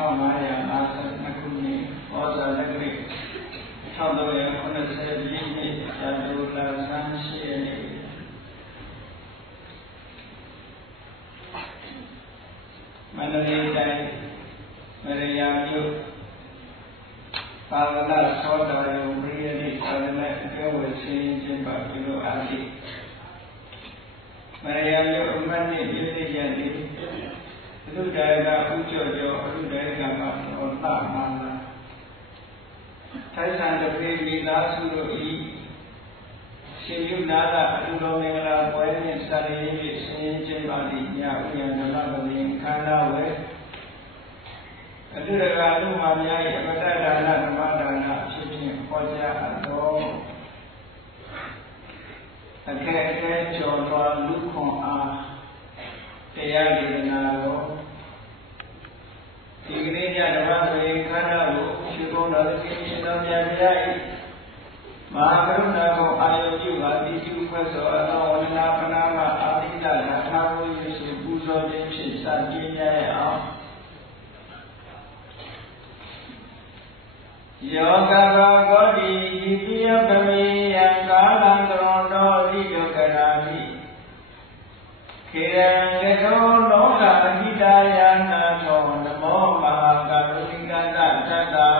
1552ခုနှစ်ဩဇာလက်ကိ1390ပြည့်နှစ်ဇာတုလဆန်းရှိရက်နေ့မန္တလေးတိုင်းမရယာမြို့ပါဝနာသောတာရုံပရိယတိသာသနာ့အကျိုးဝေဆင်းကျင်းပပြုလို့အားဖြင့်မရယာမြို့အမှတ်နှစ်ပြည့်ရသည်အလူဒါယကဥကျော်ကျော်အလူဒါယကမှာတော်လှမှန်လားထိုင်ဆန်တပိမိသားစုတို့ဤရှင်ယုနာလအလူတော်မင်္ဂလာပွဲနှင့်စာရင်းဖြင့်ဆင်းကျင်းပသည့်ညဥယျာဏဓမ္မပလင်ခန္ဓာဝယ်အတုရကလူမှများ၏အမတ္တဒါနဓမ္မဒါနဖြစ်ဖြင့်ဟောကြားအပ်သောအခက်အခဲကျော်တော်လူခွန်အားတရားဒေသနာတော်ဒီကနေ့ညဓမ္မပလင်ခန္ဓာကိုရှိကုန်တော်သခင်ရှင်တော်မြတ်ဗျာ၏မဟာကရုဏာကိုအာရုံပြုပါတိကျဖွယ်သောအသောဝန္ဒနာပနာမအာတိတဂါထာကိုယေရှုပူဇော်ခြင်းဖြင့်စတင်ကြရအောင်ယောကဘာဂောတိဒီပိယပမေယံကာလံကရောတောရိယောကရာမိခေရံကရောလောကအဟိတယာနာသောနမောမဟာကရုဏိကတတတ္တာ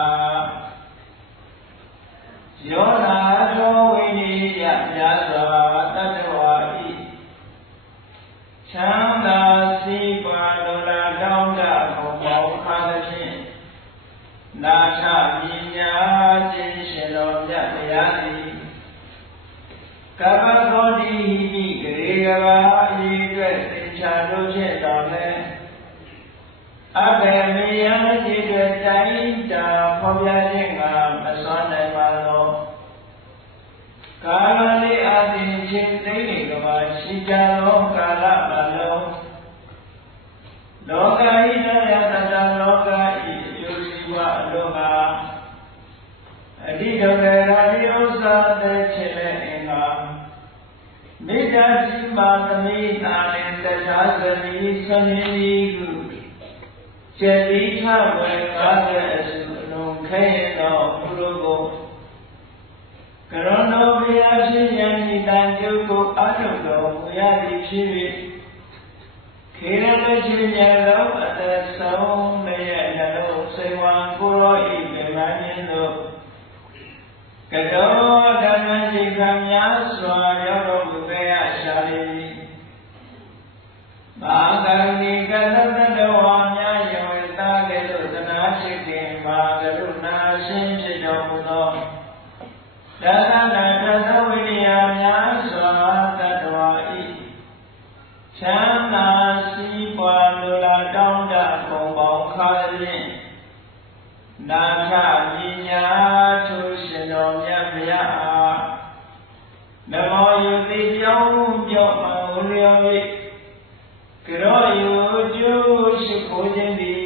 ယောနာသောဝိနိယမြတ်စွာတတ္တဝါဤချမ်းသာစီးပွားလိုလားတောင်းတဘုံပေါင်းခါသဖြင့်နာထပညာခြင်းရှင်တော်မြတ်တရားသည်ကပ္ပသောတိဟိဂရေကဘာအည်အတွက်သင်္ချာတို့ဖြင့်တော်လဲအဘေမေယံဒီအတွက်တိုင်းတာဖော်ပြခြင်းကမစွမ်းနိုင်ပါသောကာလလေးအသည်ချင်းသိနေကဘာရှိကြသောကာလပတ်လုံးလောကဤတရားတတလောကဤအကျိုးစီးပွားအလို့ကအတိဒုက္ခရာဒီဥစ္စာတဲ့ဖြစ်တဲ့အင်္ဂါမိစ္ဆာစီမာသမိသာနဲ့တရားသမိဆွေးနွေးဟုကျေတိထဝေကားတဲ့အစုအလုံးခဲသောဘုရုကိုကရောနောဘုရားရှင်ယံဤတန်ကျုပ်ကိုအထုတော်မူရသည်ဖြစ်၍ခေရတချင်းမြတ်သောအသက်ဆုံးလည်းနှလုံးစိတ်ဝံကိုရောဤမြတ်မြတ်တို့ကတော်ဓမ္မရှိခံများစွာရောက်တော်မူခဲ့ရရှာလိမာကရုဏီကလတ္တဝါများယဝေတာကဲ့သို့သနာရှိခင်မာကရုဏာရှင်ဖြစ်တော်မူသောဒါသနာတသဝိရိယများစွာတတ္တဝါဤချမ်းသာစီးပွားလိုလားတောင်းတဘုံပေါင်းခါဖြင့်နာထပညာထိုရှင်တော်မြတ်ဗျာနမောယုတိပြောင်းပြောင်းမှလျော်၍ကရောယုကျိုးရှိခိုးခြင်းသည်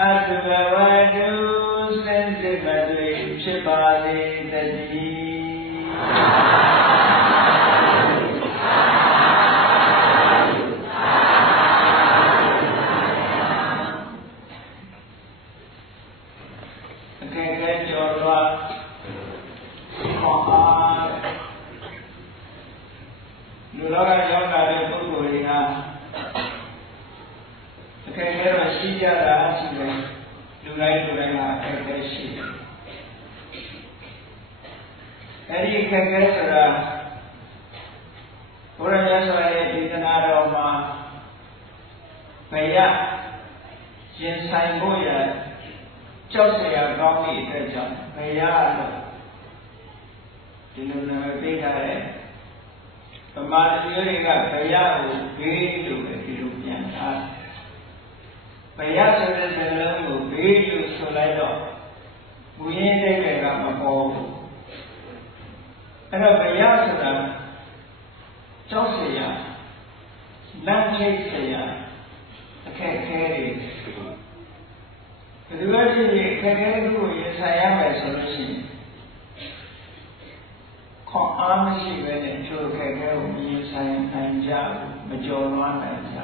အတုဘဝတုစင်စစ်မတွေဖြစ်ပါစေတည်းလူလောကရောက်လာတဲ့ပုဂ္ဂိုလ်တွေဟာအခက်အခဲတော့ရှိကြတာရှိတယ်လူတိုင်းလူတိုင်းဟာအခက်အခဲရှိတယ်အဲဒီအခက်အခဲဆိုတာဘုရားမြတ်စွာရဲ့ဒေသနာတော်မှာဘယရင်ဆိုင်ဖို့ရကြောက်စရာကောင်းသည့်အတွက်ကြောင့်ဘယလို့ဒီလိုနာမည်ပေးထားတဲ့ဗမာလူတွေကဘယကိုဘေးလို့ပဲဒီလိုပြန်ထားဘယဆိုတဲ့စကားလုံးကိုဘေးလို့ဆိုလိုက်တော့ဘုရင်တွေကမပေါ်ဘူးအဲ့တော့ဘယဆိုတာကြောက်စရာလမ်းချိတ်စရာအခက်အခဲတွေဘယ်သူပဲဖြစ်ဖြစ်အခက်အခဲတွေကိုရင်ဆိုင်ရမယ်ဆိုလို့ရှိရင်ခေါ်အားမရှိပဲနဲ့ချိုးခက်ခဲကိုမြင်ဆိုင်နိုင်ကြမကြော်လွှမ်းနိုင်ကြ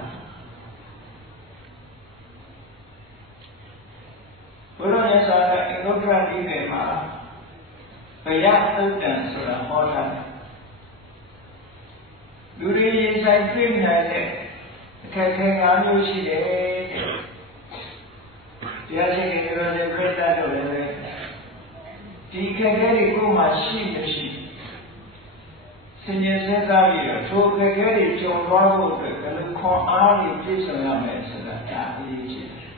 ဘုရားရဲ့စာကအင်္ဂုတ္တရတိတွေမှာဘယသုတ်တံဆိုတာဟောတာလူတွေရင်ဆိုင်တွေ့နိုင်တဲ့အခက်အခဲ၅မျိုးရှိတယ်တရားရှိခိုးကြတဲ့ပြိတ္တတို့လည်းဒီအခက်အခဲတွေကိုမှရှိမရှိစင်ကြယ်စဉ်းစားပြီးတော့ထိုအခက်အခဲတွေကြုံသွားဖို့အတွက်ဘယ်လိုခွန်အားတွေပြည့်စုံရမလဲဆိုတာဒါအရေးကြီးတယ်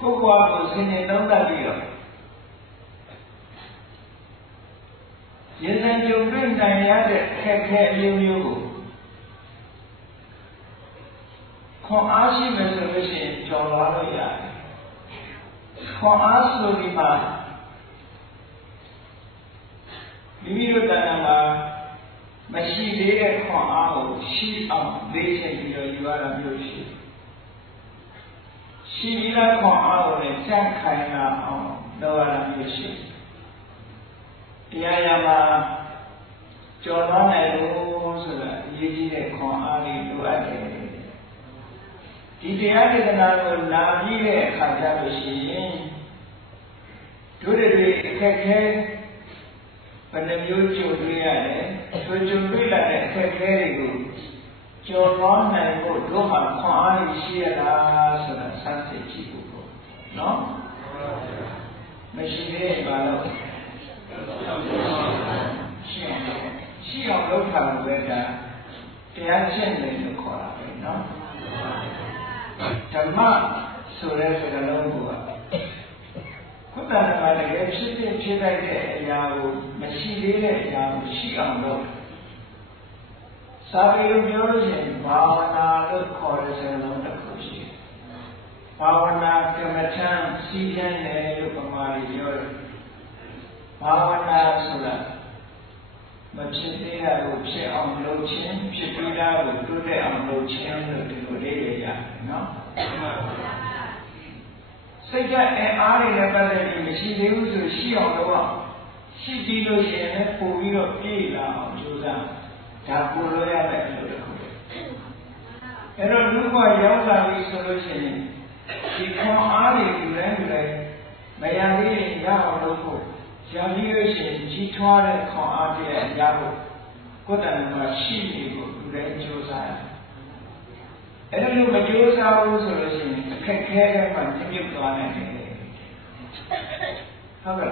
ကိုယ်ကိုစင်ကြယ်သုံးသပ်ပြီးတော့ရင်ဆိုင်ကြုံတွေ့နိုင်ရတဲ့အခက်အခဲအမျိုးမျိုးကိုခွန်အားရှိမယ်ဆိုလို့ရှိရင်ကျော်လွှားလို့ရတယ်ခွန်အားဆိုဒီမှာမိမိတို့တရားမှာမရှိသေးတဲ့ခွန်အားကိုရှိအောင်လေ့ကျင့်ပြီးတော့ယူရတာမျိုးရှိပြီးတဲ့ခွန်အားကိုလည်းစန့်ခိုင်လာအောင်လုပ်ရတာမျိုးရှိတရားရမှာကျော်လွှားနိုင်လို့ဆိုတာအရေးကြီးတဲ့ခွန်အားလေးလိုအပ်တယ်ဒီတရားဒေသနာကိုနာပြီးတဲ့အခါကျလို့ရှိရင်တို့တွေအခက်ခဲဘယ်နှမျိုးကြုံတွေ့ရတယ်ကြုံတွေ့လာတဲ့အခက်ခဲတွေကိုကျော်လွှားနိုင်ဖို့တို့မှာခွန်အားရှိရတာဆိုတာစမ်းစစ်ကြည့်ဖို့ပေါ့နော်မရှိသေးရင်ဘာလို့ရှိအောင်လုပ်ထားလို့ပဲဒါတရားကျင့်တယ်လို့ခေါ်တာပဲနော်ဓမ္မဆိုတဲ့စကားလုံးကိုခုတည်းကတကယ်ဖြစ်လိုက်တဲ့အရာကိုမရှိသေးတဲ့အရာကိုရှိအောင်လုပ်စာပေလိုပြောလို့ရှိရင်ဘာဝနာလို့ခေါ်တဲ့စကားလုံးတစ်ခုရှိတယ်ဘာဝနာကမ္မထံစီးပြန်တယ်လို့ပမာရီပြောတယ်ဘာဝနာဆိုတာမဖြစ်သေးတာကိုဖြစ်အောင်လုပ်ခြင်းဖြစ်ပြီးတာကိုတိုးတက်အောင်လုပ်ခြင်းလို့ဒီလိုလေးရရတယ်နော်စိတ်ကအင်အားတွေနဲ့ပတ်သက်ပြီးမရှိသေးဘူးဆိုရှိအောင်လုပ်အောင်ရှိပြီးလို့ရှိရင်လည်းပို့ပြီးတော့ပြေးလာအောင်ကြိုးစားဒါကိုလိုရတဲ့လို့တစ်ခုအဲ့တော့လူ့ဘဝရောက်လာပြီဆိုလို့ရှိရင်ဒီခွန်အားတွေယူတိုင်းမရသေးရင်ရအောင်လုပ်ဖို့ရပြီးလို့ရှိရင်ကြီးထွားတဲ့ခွန်အားတရားရဖို့ကိုယ်တဏ္ဍာရှိနေဖို့လူတိုင်းကြိုးစားရတယ်အဲ့ဒါလို့မကြိုးစားဘူးဆိုလို့ရှိရင်အခက်ခဲတဲ့မှာပြည့်ပြည့်သွားနိုင်တယ်ဟုတ်ကဲ့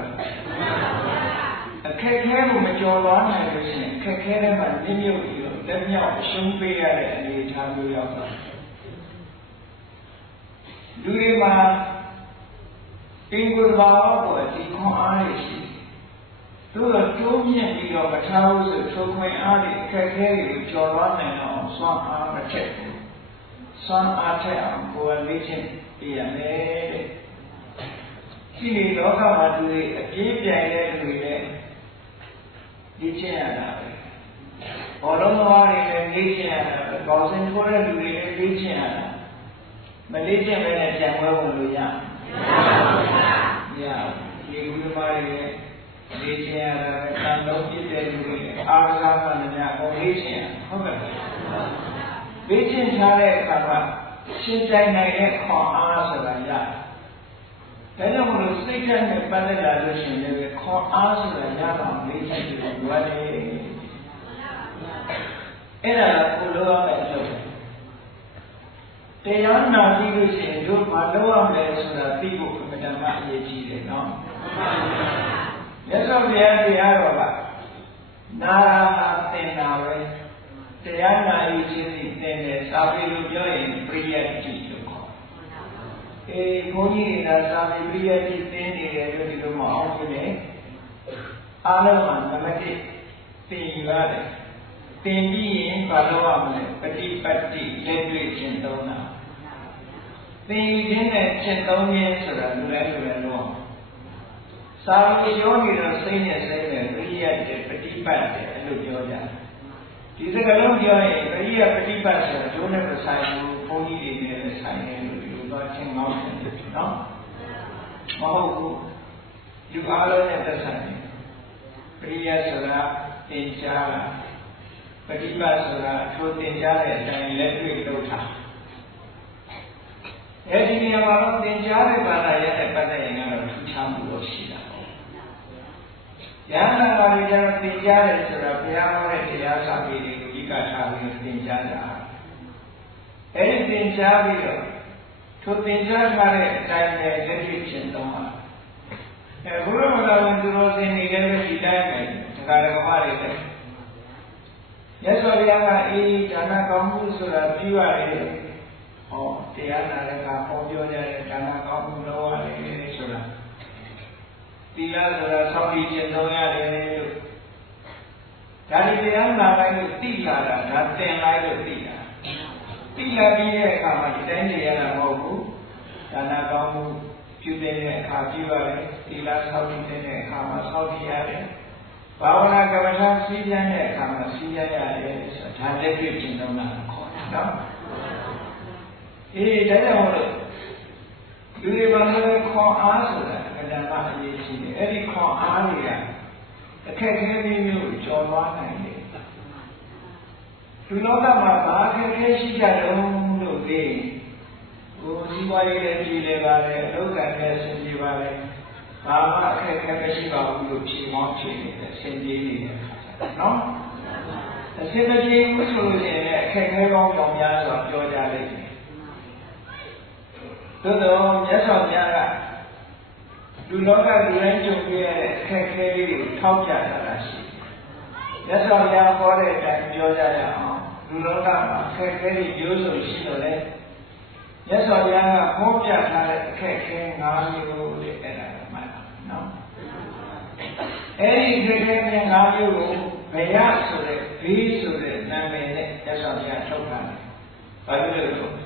အခက်ခဲကိုမကျော်လွှားနိုင်လို့ရှိရင်အခက်ခဲတဲ့မှာပြည့်ပြည့်ပြီးတော့လက်မြောက်အရှုံးပေးရတဲ့အနေအထားမျိုးရောက်သွားလူတွေမှာပင်ကိုယ်ဘာဝကိုဒီခွန်အားရရှိတို့တော့ကျိုးမြင့်ပြီးတော့မထားဘူးဆိုထိုခွင့်အားတွေအခက်ခဲတွေကိုကျော်လွှားနိုင်အောင်စွမ်းအားမထက်ဘူးစွမ်းအားထက်အောင်ကိုယ်လေ့ကျင့်ပြရမယ်တဲ့ဒီလိုလောကမှာသူတွေအပြင်းပြိုင်တဲ့လူတွေလည်းလေ့ကျင့်ရတာပဲဘောလုံးသမားတွေလည်းလေ့ကျင့်ရတာပဲဘောစင်ထိုးတဲ့လူတွေလည်းလေ့ကျင့်ရတာမလေ့ကျင့်ဘဲနဲ့ပြန်ပွဲဝင်လို့ရမရဘူးဒီလူသမားတွေလည်းလေ့ကျင့်ရတာပဲတန်လုံးပြည့်တဲ့လူတွေအားကစားမှလည်းများအောင်လေ့ကျင့်ရဟုတ်ကဲ့လေ့ကျင့်ထားတဲ့အခါမှာရှင်းတိုင်းနိုင်တဲ့ခွန်အားဆိုတာရတယ်။ဒါကြောင့်မလို့စိတ်ဓာတ်နဲ့ပတ်သက်လာလို့ရှိရင်လည်းခွန်အားဆိုတာရအောင်လေ့ကျင့်ပြီးတော့လွယ်တယ်။အဲ့ဒါကိုလိုရမယ်လို့တရားနာပြီးလို့ရှိရင်တို့မလုပ်ရမယ်ဆိုတာသိဖို့အမှန်တမ်းအရေးကြီးတယ်နော်။မြတ်စွာဘုရားတရားတော်ကနာဟာသင်တာပဲတရားနာရခြင်းသင်တယ်စာပေလိုပြောရင်ပရိယတ်တိလို့ခေါ်ဘုန်းကြီးတွေကစာပေပရိယတ်တိသင်နေတယ်လို့ဒီလိုမအောင်ဘူးလေအားလုံးကနံပါတ်1သင်ယူရတယ်သင်ပြီးရင်ဘာလို့ရမလဲပฏิပတ်တိလက်တွေ့ကျင့်သုံးတာသင်ယူခြင်းနဲ့ကျင့်သုံးခြင်းဆိုတာလူတိုင်းလူတိုင်းလုံးစာပေပြောနေတော့စိတ်နဲ့စိတ်နဲ့ပရိယတ်တဲ့ပฏิပတ်တဲ့အဲ့လိုပြောကြတယ်ဒီစကားလုံးပြောရင်ပရိယပฏิပတ်ဆိုတော့ဒုနဲ့မဆိုင်ဘူးဘုန်းကြီးတွေနဲ့ဆိုင်တယ်လို့ဒီလိုတော့ချင်းကောင်းတယ်နော်မဟုတ်ဘူးဒီအားလုံးနဲ့သက်ဆိုင်တယ်ပရိယဆိုတာသင်ကြားတာပฏิပတ်ဆိုတာထိုသင်ကြားတဲ့အတိုင်းလက်တွေ့လုပ်တာ အဲဒီနေရာမှာတော့သင်ကြားတဲ့ဘာသာရဲ့ပတ်သက်ရင်ကတော့ထူးခြားမှုတော့ရှိတာပေါ့။ယန္တာဘာတွေကတော့သင်ကြားတယ်ဆိုတာဘုရားဟောတဲ့တရားစာပေတွေကိုဒီကထားပြီးသင်ကြားတာ။အဲဒီသင်ကြားပြီးတော့ထိုသင်ကြားထားတဲ့အတိုင်းပဲလက်တွေ့ကျင့်သုံးပါ။ဘုရားဘာသာဝင်သူတော်စင်နေတဲ့ဒီတိုင်းပဲဒါကဓမ္မတွေတဲ့။မြတ်စွာဘုရားကအေးဒါနကောင်းမှုဆိုတာပြုရတယ်။ဟောတရားနာတဲ့အခါဟောပြောကြတဲ့ဒါနကောင်းမှုလုပ်ရတယ်ဆိုတာသီလဆိုတာစောင့်တည်ခြင်းသုံးရတယ်လို့ဒါဒီတရားနာလိုက်လို့သိလာတာဒါသင်လိုက်လို့သိတာသိလာပြီးတဲ့အခါမှာဒီတိုင်းနေရတာမဟုတ်ဘူးဒါနကောင်းမှုပြုတဲ့အခါပြုရတယ်သီလစောင့်တည်တဲ့အခါမှာစောင့်တည်ရတယ်ဘာဝနာကမ္မထာစီးပြန်တဲ့အခါမှာစီးရရတယ်ဆိုတာဒါလက်တွေ့ကျင့်သုံးတာခေါ်တာနော်အေးဒါကြောင့်လို့လူတွေဘာလို့ခေါ်အားဆိုတာအကြံပါအရေးကြီးတယ်အဲ့ဒီခေါ်အားတွေကအခက်အခဲမျိုးကျော်လွှားနိုင်တယ်လူလောကမှာဘာအခက်အခဲရှိကြတုံးလို့လေကိုယ်စီးပွားရေးလည်းပြည်လေပါလေအလုပ်ကံလည်းဆင်ပြေပါလေဘာမှအခက်အခဲမရှိပါဘူးလို့ဖြေမောင်းဖြေနေတယ်ဆင်ပြေနေတဲ့အခါကျတော့နော်အစင်မပြေဘူးဆိုလို့ရှိရင်အခက်အခဲကောင်းကြောင်များစွာပြောကြလိမ့်မယ်သို့တော့မြတ်စွာဘုရားကလူလောကလူတိုင်းကြုံရတဲ့အခက်အခဲလေးတွေကိုထောက်ပြထားတာရှိတယ်။မြတ်စွာဘုရားဟောတဲ့အတိုင်းပြောကြရအောင်လူလောကမှာအခက်အခဲတွေမျိုးစုံရှိတော့လေမြတ်စွာဘုရားကဟောပြထားတဲ့အခက်အခဲ၅မျိုးတွေအဲ့ဒါမှန်နော်။အဲ့ဒီအခက်အခဲ၅မျိုးကိုဘယဆိုတဲ့ဘေးဆိုတဲ့နာမည်နဲ့မြတ်စွာဘုရားထုတ်ထားတယ်။ဘာလို့လဲဆို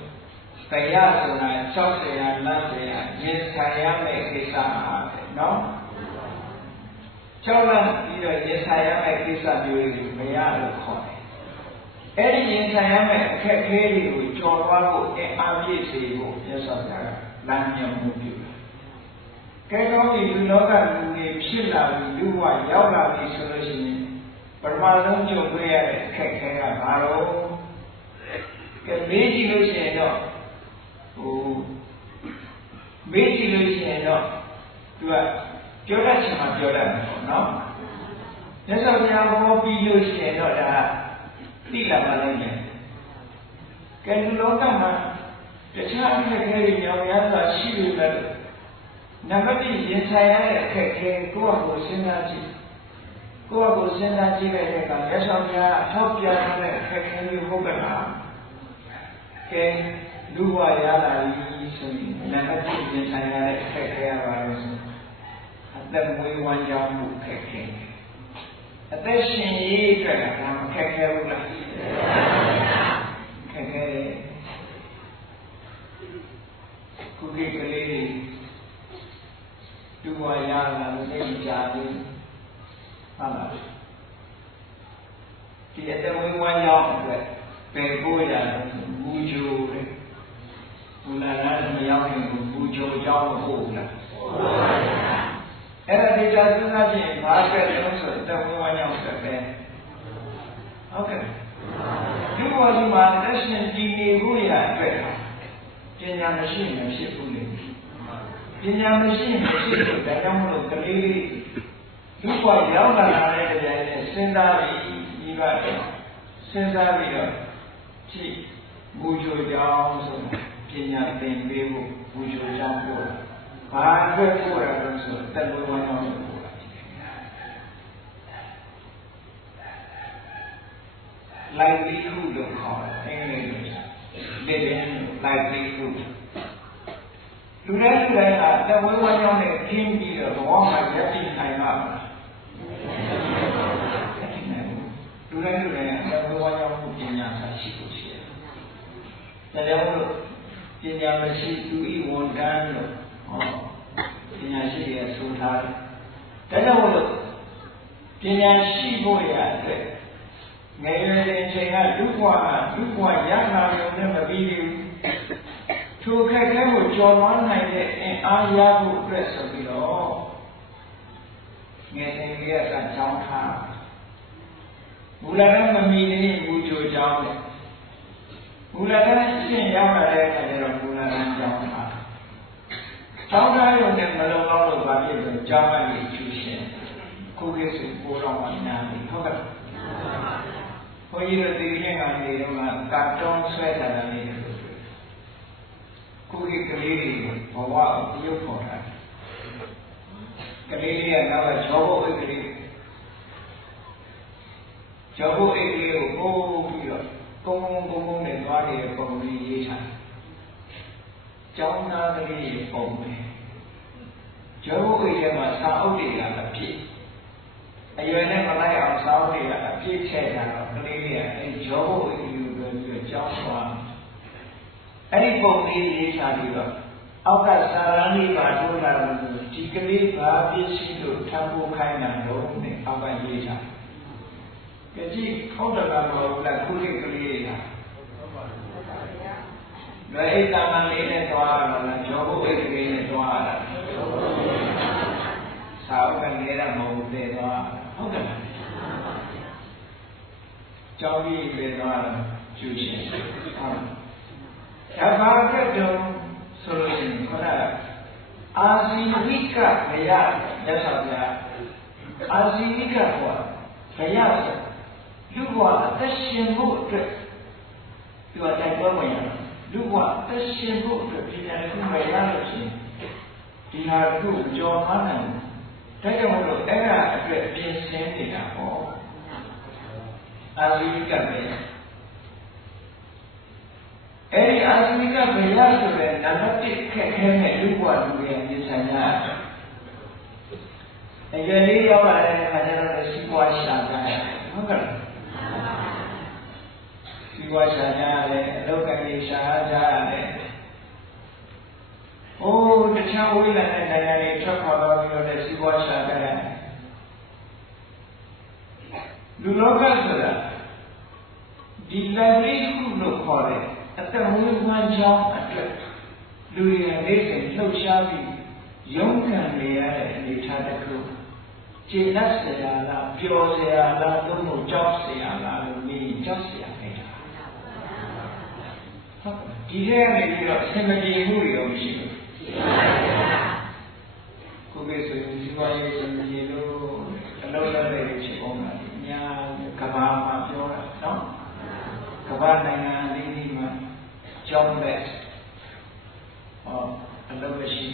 တရားဆိုတာ၆၀ရာလမ်းစရာရင်ဆိုင်ရမယ့်ကိစ္စပါပဲเนาะ၆လမ်းပြီးတော့ရင်ဆိုင်ရမယ့်ကိစ္စမျိုးတွေကိုမရလို့ခေါ်တယ်အဲ့ဒီရင်ဆိုင်ရမယ့်အခက်အခဲတွေကိုကျော်လွှားဖို့အားပြည့်စေဖို့မြတ်စွာဘုရားကလမ်းညွှန်မှုပြုတယ်ကဲကောင်းပြီလူလောကလူတွေဖြစ်လာပြီးလူဘဝရောက်လာပြီဆိုလို့ရှိရင်ပထမဆုံးကြုံတွေ့ရတဲ့အခက်အခဲကဘာလို့ကဲမေးကြည့်လို့ရှိရင်တော့မေးကြည့်လို့ရှိရင်တော့သူကပြောတတ်ချင်မှပြောတတ်မှာပေါ့နော်။မြတ်စွာဘုရားဟောပြီးလို့ရှိရင်တော့ဒါသိလာမှလည်းမယ်။ကဲလူလောကမှာတခြားအခက်အခဲတွေညောင်ရစွာရှိလို့လည်းနံပါတ်1ရင်ဆိုင်ရတဲ့အခက်အခဲကိုယ့်အကိုစဉ်းစားကြည့်။ကိုယ့်အကိုစဉ်းစားကြည့်တဲ့အခါမြတ်စွာဘုရားအထောက်ပြထားတဲ့အခက်အခဲမျိုးဟုတ်ကဲ့လား။ကဲလူဘဝရလာပြီဆိုရင်နံပါတ်1ရင်ဆိုင်ရတဲ့အခက်အခဲရပါလို့ဆိုအသက်မွေးဝမ်းကြောင်းမှုအခက်အခဲအသက်ရှင်ရေးအတွက်ကအခက်အခဲဘူးလားအခက်အခဲခုခေတ်ကလေးတွေလူဘဝရလာလို့သိကြတယ်ဟုတ်လားဒီအသက်မွေးဝမ်းကြောင်းအတွက်ပယ်ဖို့ရတယ်မူကြိုတယ်ဘူလာလာမရောက်ခင်ကိုဘူချိုအကြောင်းမဟုတ်ဘူးလားဟုတ်ပါဘူးအဲ့ဒါဒီကြာစဉ်းစားကြည့်ဘာအတွက်လဲဆိုတော့တဝဝညောင်းဆက်ပဲဟုတ်ကဲ့ဒီဘဝဒီမှာလက်ရှင်ကြည်နေဖို့ရအတွက်ပညာမရှိရင်ဖြစ်ဘူးလေပညာမရှိရင်ဖြစ်လို့ဒါကြောင့်မလို့ကလေးလေးဒီဘဝရောက်လာတဲ့တရားနဲ့စဉ်းစားပြီးဒီဘက်စဉ်းစားပြီးတော့ကြည့်ဘူချိုအကြောင်းဆိုတာပညာသင်ပေးဖို့ဘူချိုကြောင့်ပြောတာဘာအတွက်ပြောတာလဲဆိုတော့တက်လို့ဝမ်းကြောင်းလို့ပြောတာlivelihood လို့ခေါ်တယ်အင်္ဂလိပ်လို living livelihood လူတိုင်းကတက်ဝဲဝမ်းကြောင်းနဲ့ကျင်းပြီးတော့ဘဝမှာရပ်တည်နိုင်မှာမလားလူတိုင်းတက်ဝဲဝမ်းကြောင်းကိုပညာသာရှိဖို့ရှိတယ်ဒါကြောင့်မို့ပညာမရှိသူဤဝန်တန်းလို့ပညာရှိရဆိုထားတယ်ဒါကြောင့်မို့ပညာရှိဖို့ရအတွက်ငယ်ရွယ်တဲ့အချိန်ကလူ့ဘဝရနာရုံနဲ့မပြီးဘူးထိုခက်ခဲကိုကျော်လွှားနိုင်တဲ့အင်အားရဖို့အတွက်ဆိုပြီးတော့ငယ်စဉ်ကကြောင်းထားမူလကမမီနေဘူချိုကြောင်းနဲ့မူလကအရှင်းရောက်လာတဲ့အခါကျတော့မူလကကြောင်းထား ကြောင်းကနေကျူရှင်ခုခေတ်ဆိုပိုးတော်မှနားပြီဟုတ်ကဲ့ဘုန်းကြီးတို့ဒီနေ့ကနေတော့ကာတွန်းဆွဲတာလည်းခုခေတ်ကလေးတွေဘဝကိုပြုတ်ပေါ်တာကလေးလေးကနောက်ကချောဘုတ်အိတ်ကလေးချောဘုတ်အိတ်ကလေးကိုပိုးပြီးတော့ကုန်းနဲ့သွားနေတဲ့ပုံလေးရေးထားကျောင်းသားကလေးပုံပဲချောဘုတ်အိတ်ထဲမှာစာအုပ်တွေကအဖြစ်အရွယ်နဲ့မလိုက်အောင်စာအုပ်တွေကအဖြစ်ထည့်ထားတော့ကလေးလေးကအဲချောဘုတ်အိတ်ကိုပဲပြီးတော့ကျောင်းသွားအဲ့ဒီပုံလေးရေးထားပြီးတော့အောက်ကစာရန်လေးပါထိုးလာလို့ဒီကလေးဘာပစ္စည်းလို့ထပ်ဖို့ခိုင်းတာတော့နဲ့အောက်ကရေးထားကြည့်ခေါက်တကမောလက်ခုလေးကလေးဟာလွယ်အိတ်တမန်လေးနဲ့တွားတော့လားဂျောဘုတ်အိတ်ကလေးနဲ့တွားတာစာအုပ်ကလေးရမဟုတ်သေးတော့ဟုတ်တယ်ကျောင်းကြီးပဲတော့ကျူရှင်ဟုတ်ဒါဘာဖြစ်တော့ဆိုလို့ရှိရင်ခေါ်တာအာဇီဝိကဘယလက်ဆောင်ပြအာဇီဝိကဟောဘယလူဘဝအသက်ရှင်ဖို့အတွက်ဒီကတိုက်ပွဲဝင်ရလူဘဝအသက်ရှင်ဖို့အတွက်ဒီနေ့ခုမရလို့ရှိရင်ဒီဟာခုကြော်မှန်းနိုင်တယ်ဒါကြောင့်မို့လို့အဲ့ဒါအတွက်ပြင်ဆင်နေတာဟောအာဇီဝိကဘယအဲ့ဒီအာဇီဝိကဘယဆိုတဲ့နံပါတ်1ခက်ခဲတဲ့လူဘဝလူရဲ့ပြင်ဆင်ရအကြလေးရောက်လာတဲ့အခါကျတော့စီးပွားရှာကြတယ်ဟုတ်ကဲ့စီးပွားရှာကြရတယ်အလုပ်ကနေရှာကြရတယ်။အိုးတခြားဝိလနဲ့နိုင်ငံတွေထွက်ခွာသွားပြီးတော့စီးပွားရှာကြရတယ်။လူလောကဆိုတာဒီလိုက်လေးခုလို့ခေါ်တဲ့အသက်မွေးဝမ်းကြောင်းအတွက်လူတွေနေစဉ်လှုပ်ရှားပြီးရုန်းကန်နေရတဲ့အနေအထားတစ်ခုခြေလက်စရာလားပျော်စရာလားသို့မဟုတ်ကြောက်စရာလားလို့မြင်ကြောက်စရာပဲဟုတ်ဒီထဲကနေပြီးတော့အစင်မပြေမှုတွေတော့မရှိဘူးကိုယ်ပဲဆိုရင်ဒီဘဝရဲ့စင်မပြေလို့အလုံးလက်တွေဖြစ်အောင်တာညာကဘာမှာပြောတာနော်ကဘာနိုင်ငံလေးမှာကြောင်းလက်အလုံးမရှိ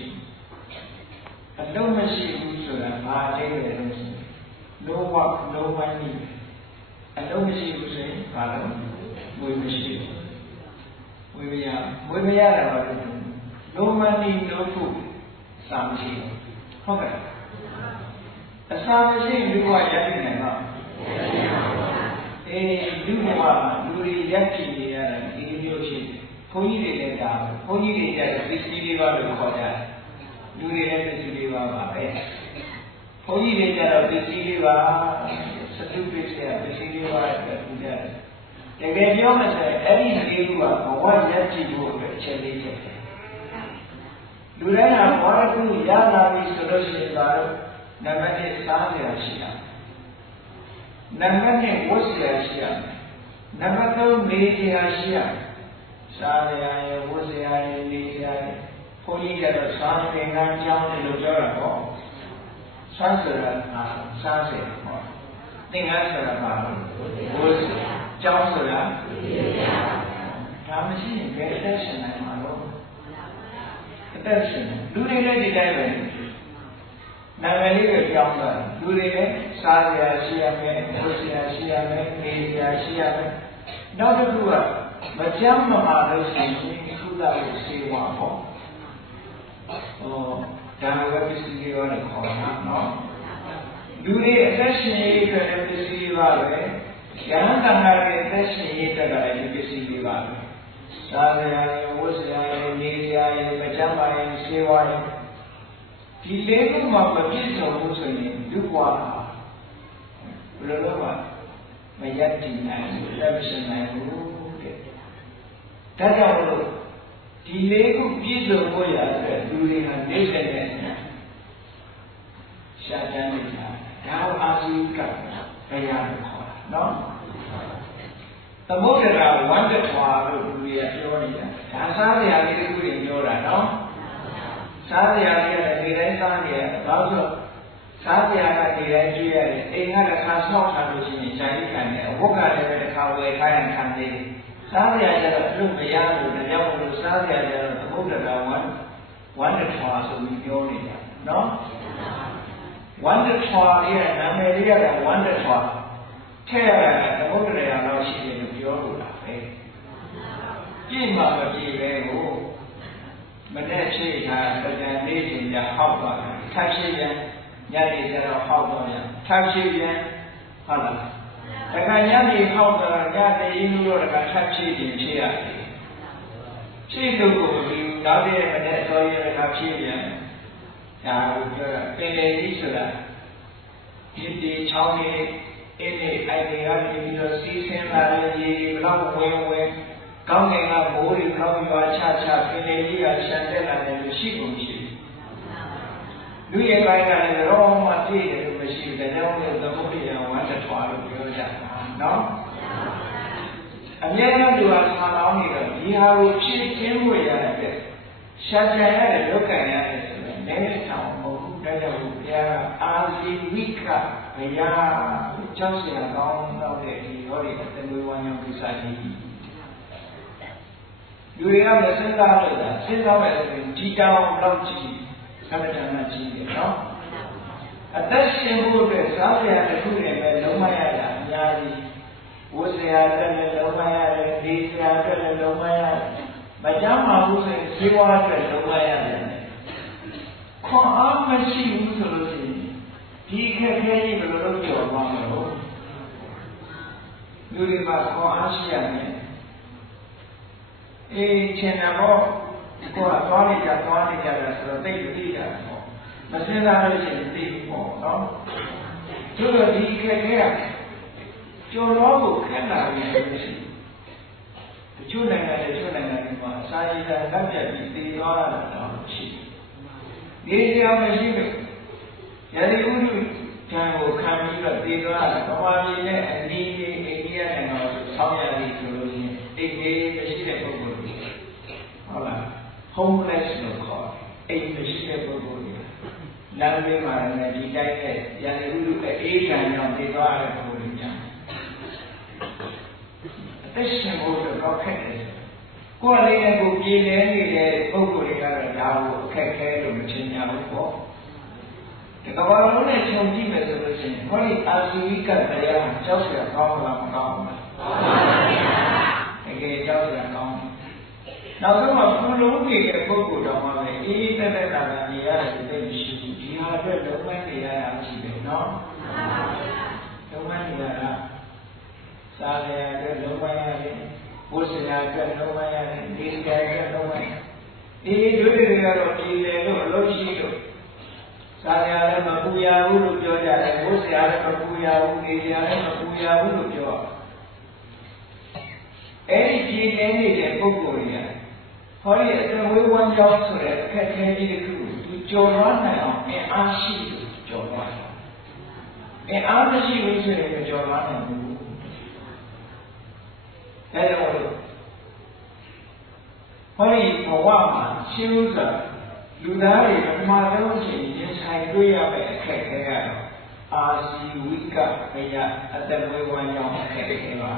အလုံးမရှိဘူးဆိုတာဘာအတိတ်လဲလို့ဆို no work no money အလုံးမရှိဘူးဆိုရင်ဘာလို့ငွေမရှိဘူးဝိမယတာပါလို့ no money no food စာမရှိဟုတ်ကဲ့အစာမရှိလူဘဝရပ်တည်နိုင်ပါအေးလူဘဝလူတွေရပ်တည်နေရတာဒီလိုရှိတယ်ဘုန်းကြီးတွေလည်းဒါဘုန်းကြီးတွေကျတော့ပစ္စည်းလေးပါလို့ခေါ်ကြတယ်လူတွေလည်းပစ္စည်းလေးပါပါပဲဘုန်းကြီးတွေကျတော့ပစ္စည်းလေးပါစတုပစ္စည်းပစ္စည်းလေးပါအတွက်ပူကြတယ်တကယ်ပြောမှဆိုရင်အဲ့ဒီလေးခုကဘဝရပ်တည်ဖို့အတွက်အချက်လေးချက်လူတိုင်းကဘဝတစ်ခုရလာပြီဆိုလို့ရှိရင်တော့နံပါတ်1စားစရာရှိတာနံပါတ်2ဝတ်စရာရှိရနံပါတ်3နေစရာရှိရစားစရာရဝတ်စရာရနေစရာရဘုန်းကြီးကတော့စားသင်္ကန်းကျောင်းလို့ပြောတာပေါ့စားဆိုတာစားစရာပေါ့သင်္ကန်းဆိုတာဘာလို့ဝတ်စရာကျောင်းဆိုတာဒါမရှိရင်ဘယ်အသက်ရှင်နိုင်မှာလို့အသက်ရှင်လူတွေလည်းဒီတိုင်းပဲနာမည်လေးပဲပြောင်းသွားလူတွေလည်းစားစရာရှိရမယ်ဝတ်စရာရှိရမယ်နေစရာရှိရမယ်နောက်တစ်ခုကမကြမ်းမမာလို့ရှိရင်ကုသလို့စေဝါပေါ့ဒါလည်းပစ္စည်းတွေရောလည်းခေါ်တာနော်လူတွေအသက်ရှင်ရေးအတွက်ပစ္စည်းတွေပါပဲယဟန်တန်ခါရဲ့အသက်ရှင်ရေးအတွက်ကလည်းပစ္စည်းတွေပါပဲစားစရာရဝတ်စရာရနေစရာရမကြမ်းပါရင်စေဝါရဒီလေးခုမှမပြည့်စုံဘူးဆိုရင်လူ့ဘဝဘယ်လိုလုပ်မှာမရတည်နိုင်ဘူးလက်မရှင်နိုင်ဘူးတဲ့ဒါကြောင့်လို့ဒီလေးခုပြည့်စုံဖို့ရတဲ့လူတွေဟာနေဆက်နေရှားတန်းနေတာဒါအာဇီဝကဘယ်ရလို့ခေါ်တာနော်သမုဒ္ဒရာဝန္တထွာလို့လူတွေကပြောနေတာဒါစားစရာလေးတစ်ခုတွေပြောတာနော်စားစရာလေးကဒီတိုင်းစားနေရဘာလို့ စားပြာကဒီတိုင်းကြည့်ရတယ်အိမ်ကတစ်ခါဆောက်ထားလို့ရှိရင်ရှားကြီးခံတယ်အဝတ်ကလည်းတစ်ခါဝယ်ထားရင်ခံသေးတယ်စားပြာကျတော့အလုပ်မရလို့တကြောင်လို့စားပြာကျတော့သမုဒ္ဒရာဝမ်းတထွာဆိုပြီးပြောနေတာနော်ဝမ်းတထွာရဲ့နာမည်လေးကဝမ်းတထွာထည့်ရတာသမုဒ္ဒရာတော့ရှိတယ်လို့ပြောလို့လားပဲကြည့်မှမကြည့်ပဲကိုမနဲ့ချိတ်ထားပဒံလေးတင်ကြဟောက်သွားတယ်ထပ်ရှိပြန်ညနေကျတော့ဟောက်သွားပြန်ထပ်ရှိပြန်ဟုတ်လားတခါညနေဟောက်သွားညနေလို့တော့တခါထပ်ရှိပြန်ဖြစ်ရတယ်ဖြစ်လို့ကိုဒီနောက်တဲ့မနဲ့စောရတခါဖြစ်ပြန်ဒါကိုပြောတာပင်လေကြီးဆိုတာဒီချောင်းလေးအင်းလေးအိုင်တွေကနေပြီးတော့စီးဆင်းလာတဲ့ရေဘလောက်ဝင်ကောင်းကင်ကမိုးတွေခေါင်းရွာချချပင်လေကြီးကရှန်တက်လာတယ်လို့ရှိကုန်ရှိလူရဲ့ဘိုင်းကလည်းတော့မှပြည့်တယ်လို့မရှိဘူးဒါကြောင့်လည်းသမုဒ္ဒရာဝါဒထွာလို့ပြောကြတာနော်အမြဲတမ်းသူကဆာလောင်းနေတော့ဒီဟာကိုဖြည့်ကျင်းဖို့ရတဲ့ရှာကြံရတဲ့လောကရတဲ့ဆိုတဲ့နဲထောင်မဟုတ်ဘူးဒါကြောင့်ဘုရားကအာဇီဝိကဘုရားကြောက်စရာကောင်းတော့တဲ့ဒီရောတွေအတမွေးဝမ်းကြောင်းကိစ္စကြီးလူတွေကလည်းစဉ်းစားလို့တာစဉ်းစားမယ်ဆိုရင်ဒီတောင်တော့ကြည့်သမထနာကြည့်တယ်နော်အသက်ရှင်ဖို့အတွက်စားစရာတစ်ခုနဲ့ပဲလုံးမရတာအများကြီးဝတ်စရာအတွက်လည်းလုံးမရတယ်ဒီစရာအတွက်လည်းလုံးမရတယ်မကြောက်မှဘူးဆိုရင်ဇေဝအတွက်လုံးမရတယ်ခွန်အားမရှိဘူးဆိုလို့ရှိရင်ဒီခက်ခဲကြီးဘယ်လိုလုပ်ကြော်သွားမလို့လူတွေမှာခွန်အားရှိရမယ်အေးချင်တယ်ပေါ့ဒီကောသွားနေကြတာဆိုတော့သိကြတာပေါ့မစင်စားလို့ရှိရင်သိပေါ့နော်သူတို့ဒီခက်ခဲကကျော်တော်ကိုခက်လာပြီလို့ရှိရင်တချို့နိုင်ငံတွေမှာစာရေးတာကပ်ပြတ်ပြီးသိသွားတာတော့ရှိတယ်ဒီကြောင်မရှိဘူးယတိဥဒ္ဓတံကိုခံပြီးတော့သိသွားတာဗမာပြည်နဲ့အနီးအိန္ဒိယနိုင်ငံကိုဆောင်းရည်ဆိုလို့ရှိရင်အိမ်ကြီးမရှိတဲ့ပုဂ္ဂိုလ်တွေဟုတ်လား homeless လို့ခေါ်အိမ်မရှိတဲ့ပုဂ္ဂိုလ်တွေလမ်းလေးမှာလည်းဒီတိုင်းနဲ့ယတိဥဒ္ဓအေးခံကြောင့်သိသွားတဲ့ပုဂ္ဂိုလ်တွေများအသက်ရှင်ဖို့တော့ကောက်ခက်တယ်ကိုယ်လေးနဲ့ကိုပြေးလဲနေတဲ့ပုဂ္ဂိုလ်တွေကတော့ဒါကိုအခက်ခဲလို့မထင်ကြဘူးပေါ့ဒီကဘာလုံးနဲ့ခြုံကြည့်မယ်ဆိုလို့ရှိရင်ဟောဒီအာဇီဝိကတရားကြောက်စရာကောင်းလားမကောင်းဘူးလားကောင်းပါဗျာတကယ်ကြောက်စရာကောင်းတယ်နောက်ဆုံးမှာဘုလုံးနေတဲ့ပုဂ္ဂိုလ်တော်မှာပဲအေးတက်တက်တာနေရတယ်သိမရှိဘူးဒီဟာအတွက်လုံးဝနေရတာရှိတယ်နော်မှန်ပါဗျာလုံးဝနေရတာစားရတဲ့လုံးဝရတယ်ဘုရားအတွက်လုံးဝရတယ်ဒီကဲအတွက်လုံးဝဒီတို့တွေကတော့ဒီလေလို့အလို့ရှိလို့စားရလည်းမပူရဘူးလို့ပြောကြတယ်ဘုရားလည်းမပူရဘူးဒီရလည်းမပူရဘူးလို့ပြောအဲ့ဒီကြည်နေနေတဲ့ပုဂ္ဂိုလ်ကြီးဟောဒီအတဝေးဝမ်းကြောင်းဆိုတဲ့အခက်အခဲကြီးတစ်ခုသူကြော်လွှမ်းနိုင်အောင်အင်အားရှိလို့ကြော်လွှမ်းတယ်အင်အားမရှိဘူးဆိုရင်ကြော်လွှမ်းနိုင်ဘူးဒါကြောင့်ဟောဒီဘဝမှာရှင်းဥစွာလူသားတွေပထမဆုံးချိန်ရင်ဆိုင်တွေ့ရမယ့်အခက်အခဲကတော့အာဇီဝိကဘယအတဝေဝမ်းကြောင်းအခက်အခဲပါ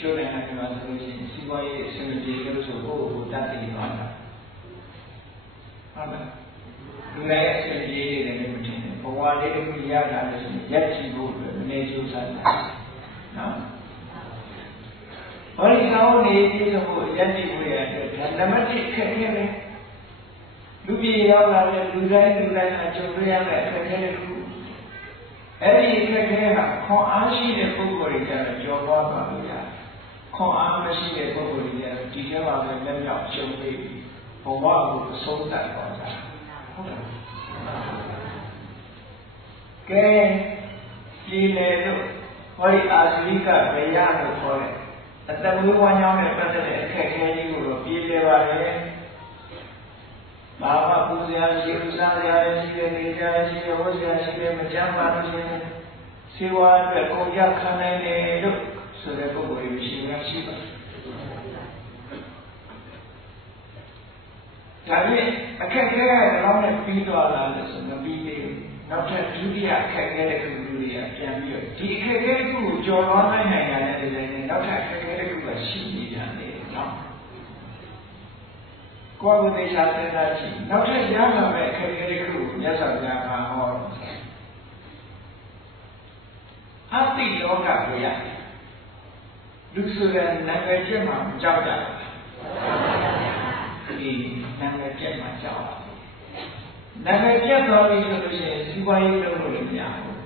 ကျိုးနိုင်ငံတွေမှာဆိုလို့ရှိရင်စီးပွားရေးအဆင်ပြေလို့ဆိုဖို့တတ်သိသွားတာဟုတ်လားလူတိုင်းအဆင်ပြေနေတယ်လို့မထင်ဘူးဘဝလေးတစ်ခုရတာလို့ဆိုရင်ရက်ကြည့်ဖို့အတွက်အနေကျိုးစားတာနော်ဟောဒီကောင်းနေပြီးဆိုဖို့ရက်ကြည့်ဖို့ရတဲ့ဒါနမတိခက်ခဲပဲလူပြေရောက်လာတဲ့လူတိုင်းအကျိုးရရတဲ့အခက်အခဲတွေအဲ့ဒီအခက်အခဲကခွန်အားရှိတဲ့ပုဂ္ဂိုလ်တွေကျတော့ကြော်သွားပါလို့ရတယ်ခွန်အားမရှိတဲ့ပုဂ္ဂိုလ်တွေကတော့ဒီကျမှပဲလက်မြောက်ရှုံးပြီးဘဝကိုအဆုံးသတ်သွားတာဟုတ်တယ်ကဲဒီလေလို့ဟောဒီအာဇိကဘယလို့ခေါ်တယ်အတဝေးဝမ်းကြောင်းနဲ့ပတ်သက်တဲ့အခက်အခဲကြီးကိုတော့ပြေလည်ပါလေဘာမှပူဇော်ရှိဥစားရရှိတဲ့နေကြရှိတဲ့ဝတ်စရာရှိတဲ့မကြမ်းပါလို့ရှိရင်စေဝါအတွက်ကုန်ကြခံနိုင်တယ်လို့ဆိုတဲ့ပုဂ္ဂိုလ်တွေရှိမှရှိပါတ ဒါဖြင့်အခက်အခဲကတော့နဲ့ပြီးသွားလားလို့ဆိုမပြီးသေးဘူးနောက်ထပ်ဒုတိယအခက်အခဲတစ်ခုလူတွေကပြန်ပြီးတော့ဒီအခက်အခဲတစ်ခုကိုကျော်လွှားနိုင်ရတဲ့ဒီလိုနဲ့နောက်ထပ်အခက်အခဲတစ်ခုကရှိနေပြန်တယ်နော်ကိုယ်ကိုယ်သိချာစဉ်းစားကြည့်နောက်ထပ်ရလာမယ့်အခက်အခဲတစ်ခုကိုမြတ်စွာဘုရားကဟောအတ္တိလောကကိုရလူဆိုတဲ့နာမည်ကျက်မှာကြောက်ကြတယ်ဒီနာမည်ကျက်မှာကြောက်နာမည်ကျက်သွားပြီဆိုလို့ရှိရင်စီးပွားရေးလုပ်လို့လည်းမရဘူး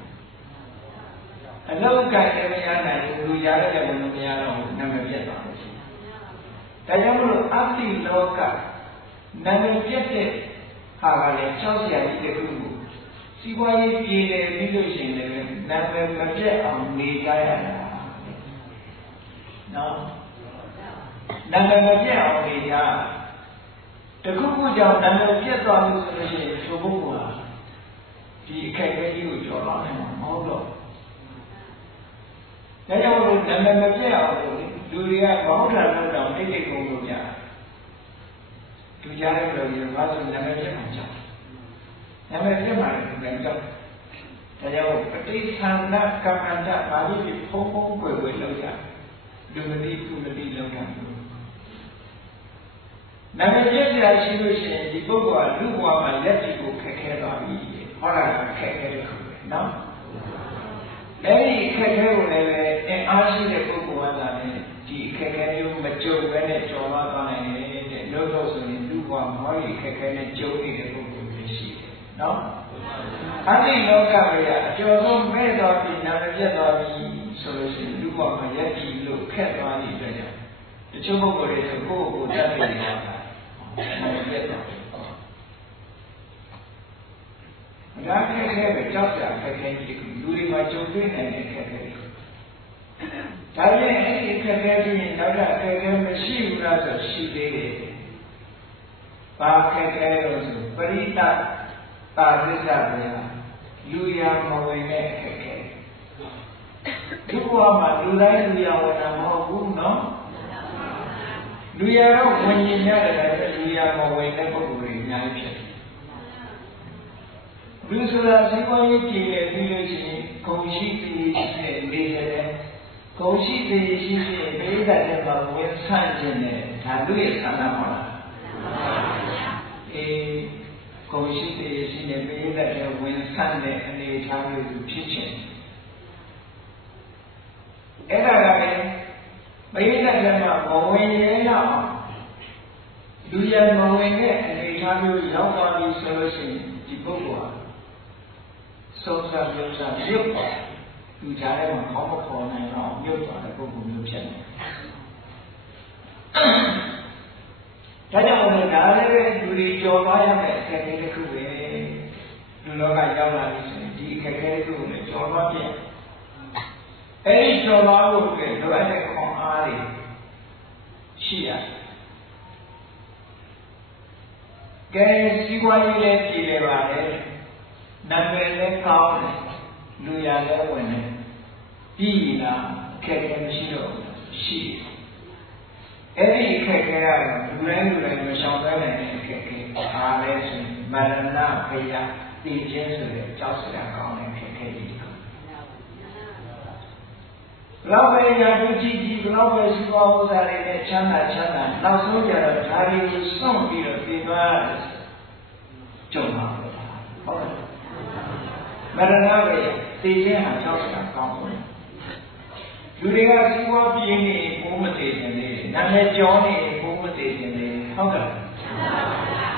အလောက်ကလည်းမရနိုင်ဘူးလူရတဲ့လည်းမရတော့ဘူးနာမည်ကျက်သွားလို့ရှိရင်ဒါကြောင့်မလို့အတ္တိလောကနာမည်ကျက်တဲ့ဟာကလည်းကြောက်စရာကြီးတစ်ခုကိုစီးပွားရေးပြည်တယ်ပြီးလို့ရှိရင်လည်းနာမည်မကျက်အောင်နေကြရတာနော်နာမည်မပြတ်အောင်နေကြတခုခုကြောင့်နာမည်ပြတ်သွားလို့ဆိုလို့ရှိရင်ဆိုဖို့ကဒီအခက်အခဲကြီးကိုကျော်လွှားနိုင်မှာမဟုတ်တော့ဒါကြောင့်မို့နာမည်မပြတ်အောင်လူတွေကမဟုတ်တာလို့တော့တိတ်တိတ်ကုန်လို့ကြသူကြားတဲ့လိုမျိုးဘာလို့နာမည်ပြတ်မှာကြောက်နာမည်ပြတ်မှာလည်းကြောက်ဒါကြောင့်ပဋိသန္ဓကမ္မန္တဘာလို့ဒီဖုံးဖုံးကွယ်ကွယ်လောက်ကြလူမတိကုမတိလောက်တာနာမည်ပြည့်စရာရှိလို့ရှိရင်ဒီပုဂ္ဂိုလ်ကလူ့ဘဝမှာလက်တည်ကိုခက်ခဲသွားပြီဟောတာကခက်ခဲတဲ့ခုပဲနော်အဲဒီခက်ခဲကိုလည်းအင်အားရှိတဲ့ပုဂ္ဂိုလ်ကသာဒီခက်ခဲမျိုးမကြုံဘဲနဲ့ကျော်လွှားသွားနိုင်တယ်လို့တော့ဆိုရင်လူ့ဘဝမှာဟောဒီခက်ခဲနဲ့ကြုံနေတဲ့ပုဂ္ဂိုလ်တွေရှိတယ်နော်အဲ့ဒီလောကကြီးကအကျော်ဆုံးမဲ့သွားပြီနာမည်ပြတ်သွားပြီဆိုလို့ရှိရင်လူ့ဘဝမှာလက်တည်လို့ခက်သွားပြီအတွက်ကြောင့်တချို့ပုဂ္ဂိုလ်တွေဆိုကိုယ့်ကိုယ်တတ်နေကြတာနာမည်ပြတ်သွားတယ်ဒါခက်ခဲပဲကြောက်ကြခက်ခဲကြီးလူတွေမှာကြုံတွေ့နိုင်တဲ့ခက်ခဲတွေဒါပြင်အဲ့ဒီခက်ခဲကြီးနောက်ထပ်ခက်ခဲမရှိဘူးလားဆိုရှိသေးတယ်ဘာခက်ခဲလို့ဆိုပရိသတ်ပါဠိစကားလူရမဝင်တဲ့ခက်ခဲဒီဘဝမှာလူတိုင်းလူရဝင်တာမဟုတ်ဘူးနော်လူရတော့ဝင်ရင်ရတယ်လူရမဝင်တဲ့ပုဂ္ဂိုလ်တွေအများကြီးဖြစ်တယ်လူဆိုတာစိတ်ပေါ်ရေးကြည့်ရပြီးလို့ရှိရင်ဂုဏ်ရှိပြီးရှိတဲ့နေရတယ်ဂုဏ်ရှိပြီးရှိတဲ့ဒိဋ္ဌိတဲ့မှာဝင်ဆန့်ခြင်းနဲ့ဒါလူရဲ့ဆန္ဒမှာလားအေးဂုဏ်ရှိပြီးရှိတဲ့ဒိဋ္ဌိတဲ့ဝင်ဆန့်တဲ့အနေအထားမျိုးဖြစ်ခြင်းအဲ့ဒါကလည်းဘိဓိကမှာမဝင်ရအောင်လူရမဝင်တဲ့အနေအထားမျိုးရောက်သွားပြီဆိုလို့ရှိရင်ဒီပုဂ္ဂိုလ်ဟာဆုံးဖြတ်လို့ဆိုရုပ်ပါလူကြားထဲမှာခေါ်မခေါ်နိုင်တော့မြုပ်သွားတဲ့ပုဂ္ဂိုလ်မျိုးဖြစ်နေဒါကြောင့်လည်းဒါလည်းပဲလူတွေကြော်သွားရမယ့်အခက်အခဲတစ်ခုပဲလူလောကရောက်လာပြီဆိုရင်ဒီအခက်အခဲတစ်ခုကိုလည်းကြော်သွားပြန်အဲဒီကျော်သွားဖို့အတွက်လိုအပ်တဲ့ခွန်အားတွေရှိရတယ်။ကဲစီးပွားရေးလည်းပြည်တယ်ပါလေ။နာမည်လည်းကောင်းတယ်။လူရလည်းဝင်တယ်။ပြည်လာခက်ခဲမရှိတော့ရှိတယ်။အဲဒီခက်ခဲရတော့လူတိုင်းမရှောင်နိုင်တဲ့ခက်ခဲအားလည်းဆိုရင်မရဏဖေယတည်ခြင်းဆိုတဲ့ကြောက်စရာကောင်းတဲ့ခက်ခဲကြီးဘလောက်ပဲရာထူးကြီးဘလောက်ပဲစီးပွားဥစ္စာတွေနဲ့ချမ်းသာနောက်ဆုံးကြတော့ဓာရီကိုစွန့်ပြီးတော့ပြင်သွားတယ်ကြုံပါဟုတ်တယ်မရဏပဲသိခြင်းဟာကြောက်စရာကောင်းတယ်လူတွေကစီးပွားပြင်းနေဘိုးမသေးခြင်းလေနာမည်ကျော်နေဘိုးမသေးခြင်းလေဟုတ်တယ်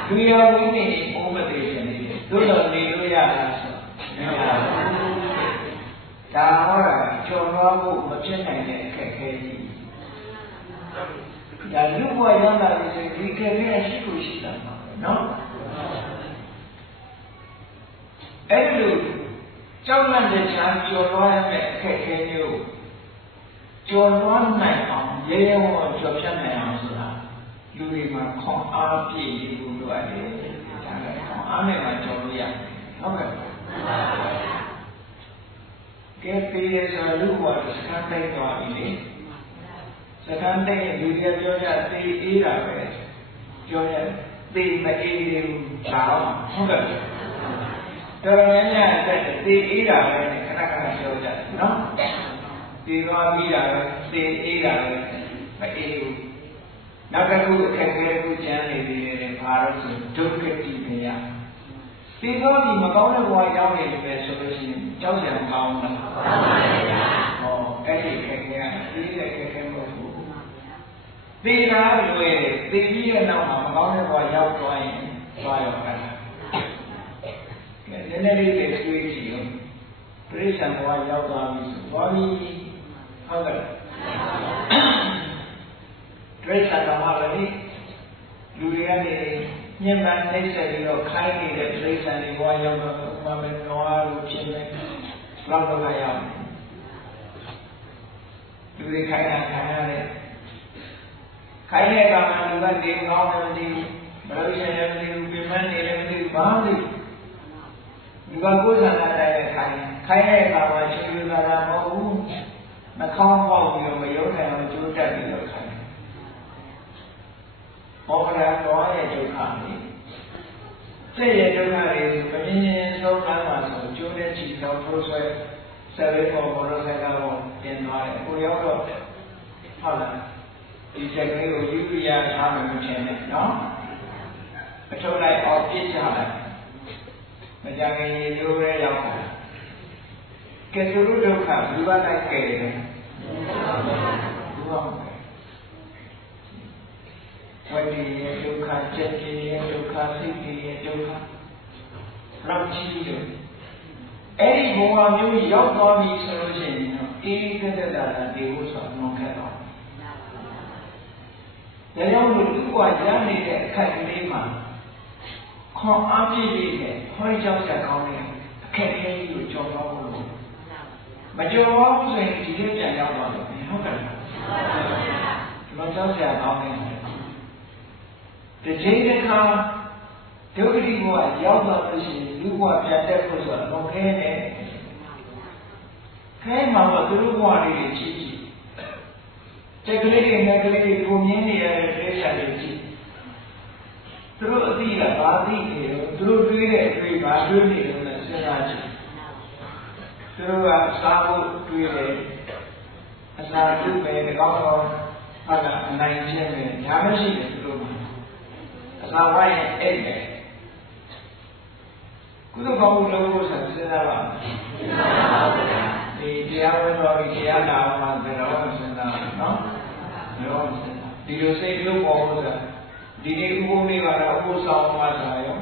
လူရဝင်းနေဘိုးမသေးခြင်းလေတို့တော့နေလို့ရလားဆိုမရဘူးဒါဟောတာကျော်လွှားဖို့မဖြစ်နိုင်တဲ့အခက်အခဲကြီးဒါလူ့ဘဝရောက်လာပြီဆိုဒီခက်ခဲရှိကိုရှိတာပါနော်အဲ့လိုကြောက်လန့်တဲ့ချမ်းကျော်လွှားရမယ့်အခက်အခဲမျိုးကျော်လွှားနိုင်အောင်ရဲရဲဝံ့ကျော်ဖြတ်နိုင်အောင်ဆိုတာလူတွေမှာခွန်အားပြည့်ရဖို့လိုအပ်တယ်ဒါလည်းခွန်အားနဲ့မှကျော်လို့ရတယ်ဟုတ်ကဲ့ကဲပြေးဆိုလူ့ဘဝစကားတိုက်သွားပြီလေစကားတိုက်လူတွေပြောကြသိအေးတာပဲပြောရ သေမအေးသေးဘူးဒါဟုတ်ကဲ့တော်တော်များများတက်သေအေးတာပဲခဏခဏပြောကြတယ်နော်သေသွားပြီးတာပဲသေအေးတာပဲမအေးဘူးနောက်တစ်ခုအခက်အခဲတစ်ခုကျန်နေသေးတယ်ဘာလို့ဆိုဒုက္ခတိမရသေသွားပြီးမကောင်းတဲ့ဘဝရောက်နေတယ်ဆိုလို့ရှိရင်ကြောက်ကြံကောင်းတာဟောအဲ့ဒီအခက်အခဲကအေးတဲ့အခက်အခဲမဟုတ်ဘူးသေတာလွယ်တယ်သေပြီးတဲ့နောက်မှာမကောင်းတဲ့ဘဝရောက်သွားရင်သွားရောက်တာနည်းနည်းလေးတွေတွေးကြည့်ဦးပြိဿံဘဝရောက်သွားပြီဆိုသွားပြီဟုတ်ကဲ့ပြိဿံတော်မှာလည်းလူတွေကနေညံ့မှန်နှိမ့်ဆက်ပြီးတော့ခိုင်းနေတဲ့ပြိဿံတွေဘဝရောက်တော့ဥပမာနွားလို့ဖြစ်နေလောက်တော့ရောက်လူတွေခိုင်းတာခံရတယ်ခိုင်းတဲ့အခါမှာလူကနေကောင်းတယ်မသိဘူးဘယ်လိုရှိလဲမသိဘူးပြင်းမှန်းနေလည်းမသိဘူးဘာမှမသိဘူးဒီကကိုယ်ဆန္ဒတိုင်းခိုင်းတဲ့အခါမှာရှင်လူသာသာမဟုတ်ဘူးနှာခေါင်းပေါက်ပြီးတော့မရုံးနိုင်အောင်ကြိုးတက်ပြီးတော့ခိုင်းဘောကရာတော်ရဲ့ဒုက္ခလေးစိတ်ရဲ့ဒုက္ခလေးကိုမမြင်ရင်ဆုံးလမ်းမှာဆိုကျိုးတဲ့ချီတော်ထိုးဆွဲဆက်လေးပေါ်ဘောရဆိုင်ကတော့ပြင်သွားတယ်ကိုရောက်တော့ဟုတ်လားဒီချက်ကလေးကိုယူရထားမှမထင်နဲ့နော်အထုတ်လိုက်အောင်ပြစ်ချလိုက်မကြခင်ရေရိုးရဲရောက်တာကဲသူတို့ဒုက္ခလူကလိုက်ကဲတယ်လူကဝိတ္တိရဲ့ဒုက္ခချက်ကြီးရဲ့ဒုက္ခစိတ်ကြီးရဲ့ဒုက္ခလောက်ကြီးတယ်အဲ့ဒီဘဝမျိုးရောက်သွားပြီဆိုလို့ရှိရင်အေးကတဲ့တာဒီလိုဆိုတော့ခက်တော့ဒါကြောင့်လို့သူကရနေတဲ့အခက်ကလေးမှာခွန်အားပြည့်ပြည့်နဲ့ဟောကြောက်ကြကောင်းတဲ့အခက်အခဲကြီးကိုကြော်သွားဖို့လို့မကြော်ဘူးဆိုရင်ဒီလိုပြန်ရောက်သွားတယ်ဟုတ်ကဲ့ဒီမှာကြောက်ကြကောင်းတယ်ဒီချိန်တစ်ခါဒုက္ခတိဘဝရောက်သွားလို့ရှိရင်လူဘဝပြန်တက်ဖို့ဆိုတာတော့ခဲတယ်ခဲမှာတော့သူတို့ဘဝလေးတွေကြီးကြီးတက်ကလေးတွေနဲ့ကလေးတွေကိုမြင်နေရတဲ့ဒေသတွေကြီးသူတို့အသိကဘာသိနေရောသူတို့တွေးတဲ့အတွေ့ဘာတွေးနေလို့လဲစဉ်းစားကြည့်သူတို့ကစားဖို့တွေးတယ်အစာပြုမယ်ကောင်းကောင်းဟုတ်လားအနိုင်ကျင့်မယ်ညာမရှိတယ်သူတို့အစာဝိုင်းနဲ့အိတ်တယ်ကုသိုလ်ကောင်းမှုလုပ်ဖို့ဆိုစဉ်းစားပါဒီတရားဝင်တော်ဒီတရားနာမှာဘယ်တော့မှစဉ်းစားနော်ဘယ်တော့မှစဉ်းစားဒီလိုစိတ်လို့ပေါ်လို့ဆိုတာဒီနေ့ဥပုံလေးကတော့ဥပ္ပဆောင်မှာဆိုတာရော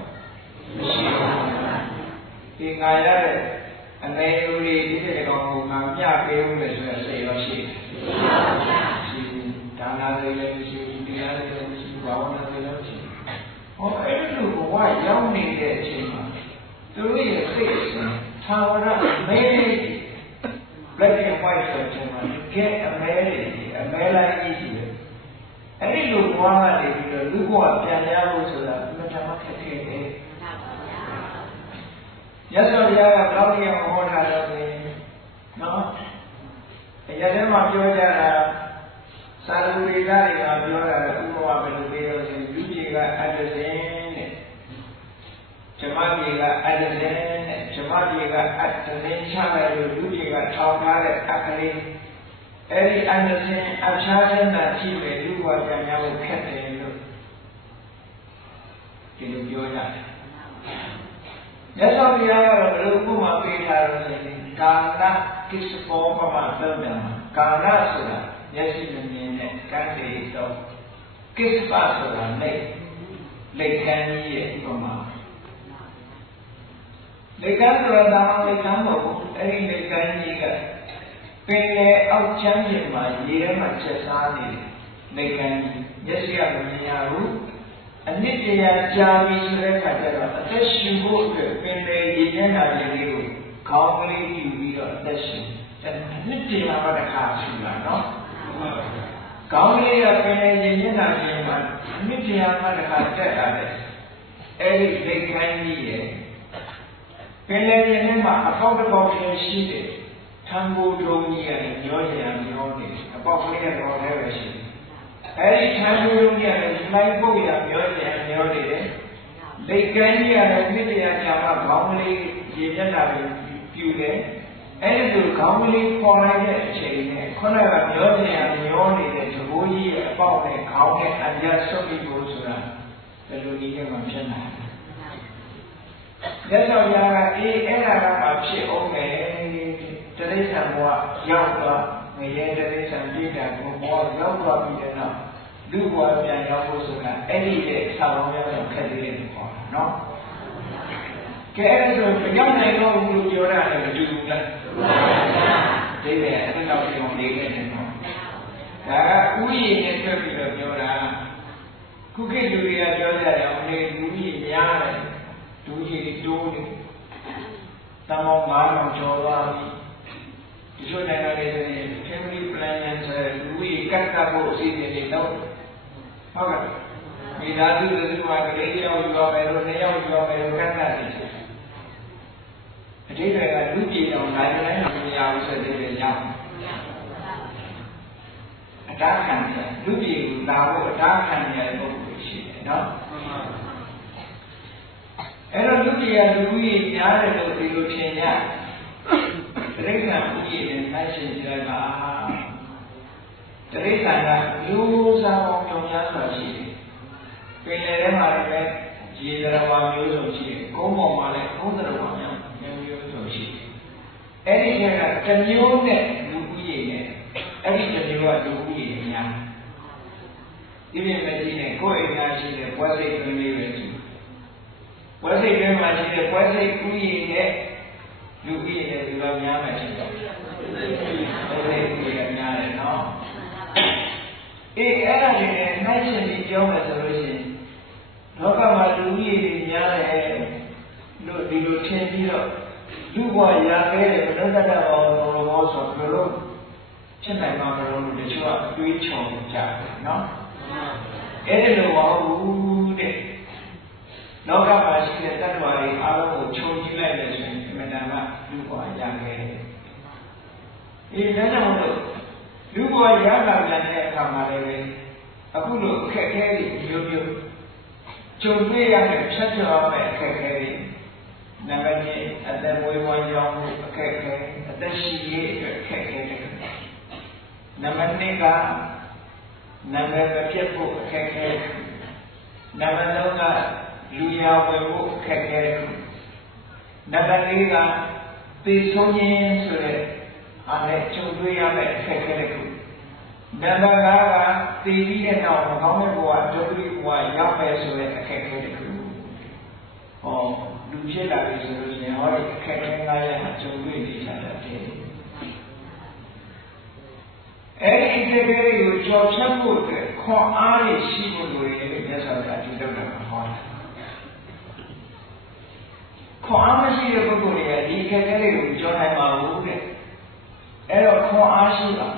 မရှိဘူးဒီငါရတဲ့အနေဦးလေးဒီတဲ့ကောင်ကိုငါမျှပေးဦးမယ်ဆိုတဲ့စိတ်ရောရှိတယ်ရှိဘူးဒါနာလေးလည်းမရှိဘူးတရားလေးလည်းမရှိဘူးဘာဝနာလေးလည်းမရှိဘူးဟောအဲ့ဒီလိုဘဝရောက်နေတဲ့အချိန်မှာသူတို့ရဲ့စိတ်သာဝရမဲblack and white ဆိုတဲ့မှာကဲအမဲလိုက်ကြီးတယ်အဲ့ဒီလိုဘဝကနေပြီးတော့လူဘဝပြန်ရဖို့ဆိုတာအမှန်တမ်းခက်ခဲတယ်ရသော်ဘုရားကဘယ်လိုလဲဟောထားတော့နော်အရာထဲမှာပြောကြတာသာဓုတွေကပြောတာဥပမာဘယ်လိုပြောလို့ဆိုလူကြီးကအတ္တဇင်းတဲ့ဓမ္မကြီးကအတ္တဇင်းတဲ့ဓမ္မကြီးကအတ္တဇင်းချလိုက်လို့လူကြီးကထောင်ထားတဲ့အကလေးအဲ့ဒီအတ္တဇင်းအချားချမ်းသာကြည့်မယ်လူဘဝပြန်ရဖို့ခက်တယ်လို့ဒီလိုပြောကြတယ်မြတ်စွာဘုရားကတော့ဘယ်လိုဥပမာပေးထားလို့လဲကာလကိစ္စပေါ်မှာပြောတယ်ကာလဆိုတာမျက်စိမမြင်တဲ့ကံတွေတော့ကိစ္စဆိုတာလက်ကမ်းကြီးရဲ့ဥပမာလက်ကမ်းဆိုတာဒါမှလက်ကမ်းမဟုတ်ဘူးအဲ့ဒီလက်ကမ်းကြီးကပင်လေအောက်ချမ်းပြင်မှာရေထဲမှာချက်စားနေတယ်လက်ကမ်းကြီးမျက်စိကမမြင်ရဘူးအနစ်တရားကြာပြီဆိုတဲ့အခါကျတော့အသက်ရှင်ဖို့အတွက်ပင်လေရေထဲမှာရေလေးကိုခေါင်းကလေးယူပြီးတော့အသက်ရှင်အနစ်တရားမှာတစ်ခါရှိတာနော်ကောင်းလေးရပင်လေရေမျက်နှာပြင်မှာအနစ်တရားမှာတစ်ခါတက်လာတယ်အဲ့ဒီလက်ကမ်းကြီးရဲ့ပင်လေရေထဲမှာအပေါက်တစ်ပေါက်ရှိတယ်ထံကိုယ်တုံးကြီးကညောချင်မျောနေအပေါက်ကလေးကတော့လည်းပဲရှိတယ် အဲဒီထမ်းမျိုးလုံးကြီးရတယ်လိုက်ဖို့ရပြောကြတယ်ပြောနေတယ်လိတ်ကန်းကြီးရတယ်မြစ်တရားကြာမှခေါင်းကလေးရေမျက်နှာတွေပြူတယ်အဲဒီလိုခေါင်းကလေးပေါ်လိုက်တဲ့အချိန်နဲ့ခုနကပြောကြရမျောနေတဲ့သဘောကြီးရဲ့အပေါက်နဲ့ခေါင်းနဲ့အကြဆုပ်ပြီးဖို့ဆိုတာဘယ်လိုနည်းနဲ့မှဖြစ်နိုင်လဲလက်တော်ရကအေးအဲ့ဒါကမှဖြစ်အောင်မယ်တရိစ္ဆာန်ဘဝရောက်သွားငရဲတရိစ္ဆာန်ပြည့်တာကိုဘဝရောက်သွားပြီးတဲ့နောက်လူဘဝပြန်ရောက်ဖို့ဆိုတာအဲ့ဒီရဲ့ဆောင်းရတော့ခက်သေးတယ်ခေါ်တာနော်ကဲအဲ့ဒါဆိုရောက်နိုင်တော့ဘူးလို့ပြောရတယ်မတူဘူးလားဒီလေအဲ့ဒါတော့ပြောနေခဲ့တယ်နော်ဒါကဥယျာဉ်နဲ့တွက်ပြီးတော့ပြောတာခုခေတ်လူတွေကပြောကြတယ်အမေလူကြီးများတယ်လူကြီးတိုးနေတမောင်း9000ကျော်သွားပြီဒီလိုနိုင်ငံတွေဆိုရင် family planning ဆိုတဲ့လူကြီးကတ်ကတ်ဖို့အစီအစဉ်တွေလုပ်ဟုတ်ကဲ့မိသားစုတွေမှာကလေးတစ်ယောက်ယူရမယ်လို့နှစ်ယောက်ယူရမယ်လို့ကတ်ကတ်နေတယ်အတိတ်ကလူကြီးအောင်နိုင်နိုင်မရဘူးဆိုတဲ့ကြောင့်အတားခံတယ်လူကြီးကိုလာဖို့အတားခံရတဲ့ပုဂ္ဂိုလ်ရှိတယ်နော်အဲ့တော့လူကြီးကလူကြီးများတယ်လို့ဒီလိုထင်ကြတိရစ္ဆာန်ဥယျာဉ်နဲ့နိုင်ရှင်ကြလိုက်ပါတိရစ္ဆာန်ကလူစားပေါင်းများစွာရှိတယ်ပင်လယ်ထဲမှာလည်းရေသရဝါမျိုးစုံရှိတယ်ကုန်းပေါ်မှာလည်းကုန်းသရဝါများမျိုးစုံရှိတယ်အဲ့ဒီကတစ်မျိုးနဲ့လူဥယျာဉ်နဲ့အဲ့ဒီတစ်မျိုးကလူဥယျာဉ်များဒီပြင်မဲ့ကြီးနဲ့ကိုယ်အိမ်သားရှိတဲ့ပွဲစိတ်တွင်းလေးပဲရှိပွဲစိတ်တွင်းမှာရှိတဲ့ပွဲစိတ်ဥယျာဉ်နဲ့လူကြီးရဲ့လူတော်များမယ်ဖြစ်တော့ဘယ်လိုကြီးများလဲနော်အေးအဲ့ဒါလေးနဲ့နှိုင်းရှင်ပြီးပြောမယ်ဆိုလို့ရှိရင်လောကမှာလူကြီးတွေများတယ်လို့ဒီလိုထင်ပြီးတော့လူဘဝရာခဲ့တဲ့ဘုဒ္ဓတာဘောတော်ဆိုဘယ်လိုဖြစ်နိုင်မှာမလို့တချို့ကတွေးချော်ကြတယ်နော်အဲ့ဒီလိုမဟုတ်ဘူးတဲ့လောကမှာရှိတဲ့တ attva တွေအားလုံးကိုခြုံကြည့်လိုက်လို့ရှိရင်အမှန်တမ်းကလူဘဝရခဲ့တယ်။ဒီဒါကြောင့်မို့လူဘဝရလာတဲ့အခါမှာလည်းအခုလိုအခက်အခဲတွေမျိုးမျိုးကြုံတွေ့ရတဲ့ဖြတ်ကျော်ရမယ့်အခက်အခဲတွေနံပါတ်1အသက်မွေးဝမ်းကြောင်းမှုအခက်အခဲအသက်ရှိရေးအတွက်အခက်အခဲတွေနံပါတ်2ကနံပါတ်မဖြစ်ဖို့အခက်အခဲနံပါတ်3ကလူရဝင်ဖို့အခက်အခဲနံပါတ်4ကသေဆုံးခြင်းဆိုတဲ့အားနဲ့ကြုံတွေ့ရမယ့်အခက်အခဲတွေနံပါတ်5ကသေပြီးတဲ့နောက်မကောင်းတဲ့ဘဝဒုက္ခဘဝရောက်မယ်ဆိုတဲ့အခက်အခဲတွေဟောလူဖြစ်လာပြီဆိုလို့ရှိရင်ဟောဒီအခက်အခဲ9ရပ်မှာကြုံတွေ့နေကြတာဖြစ်အဲဒီအခက်အခဲတွေကိုကြော်ဖြတ်ဖို့အတွက်ခွန်အားရရှိဖို့လိုတယ်လို့မြတ်စွာဘုရားဒီလောက်တော့ဟောတယ်ခွန်အားမရှိတဲ့ပုဂ္ဂိုလ်တွေကဒီအခက်အခဲတွေကိုကြော်နိုင်ပါဘူးတဲ့အဲ့တော့ခွန်အားရှိပါ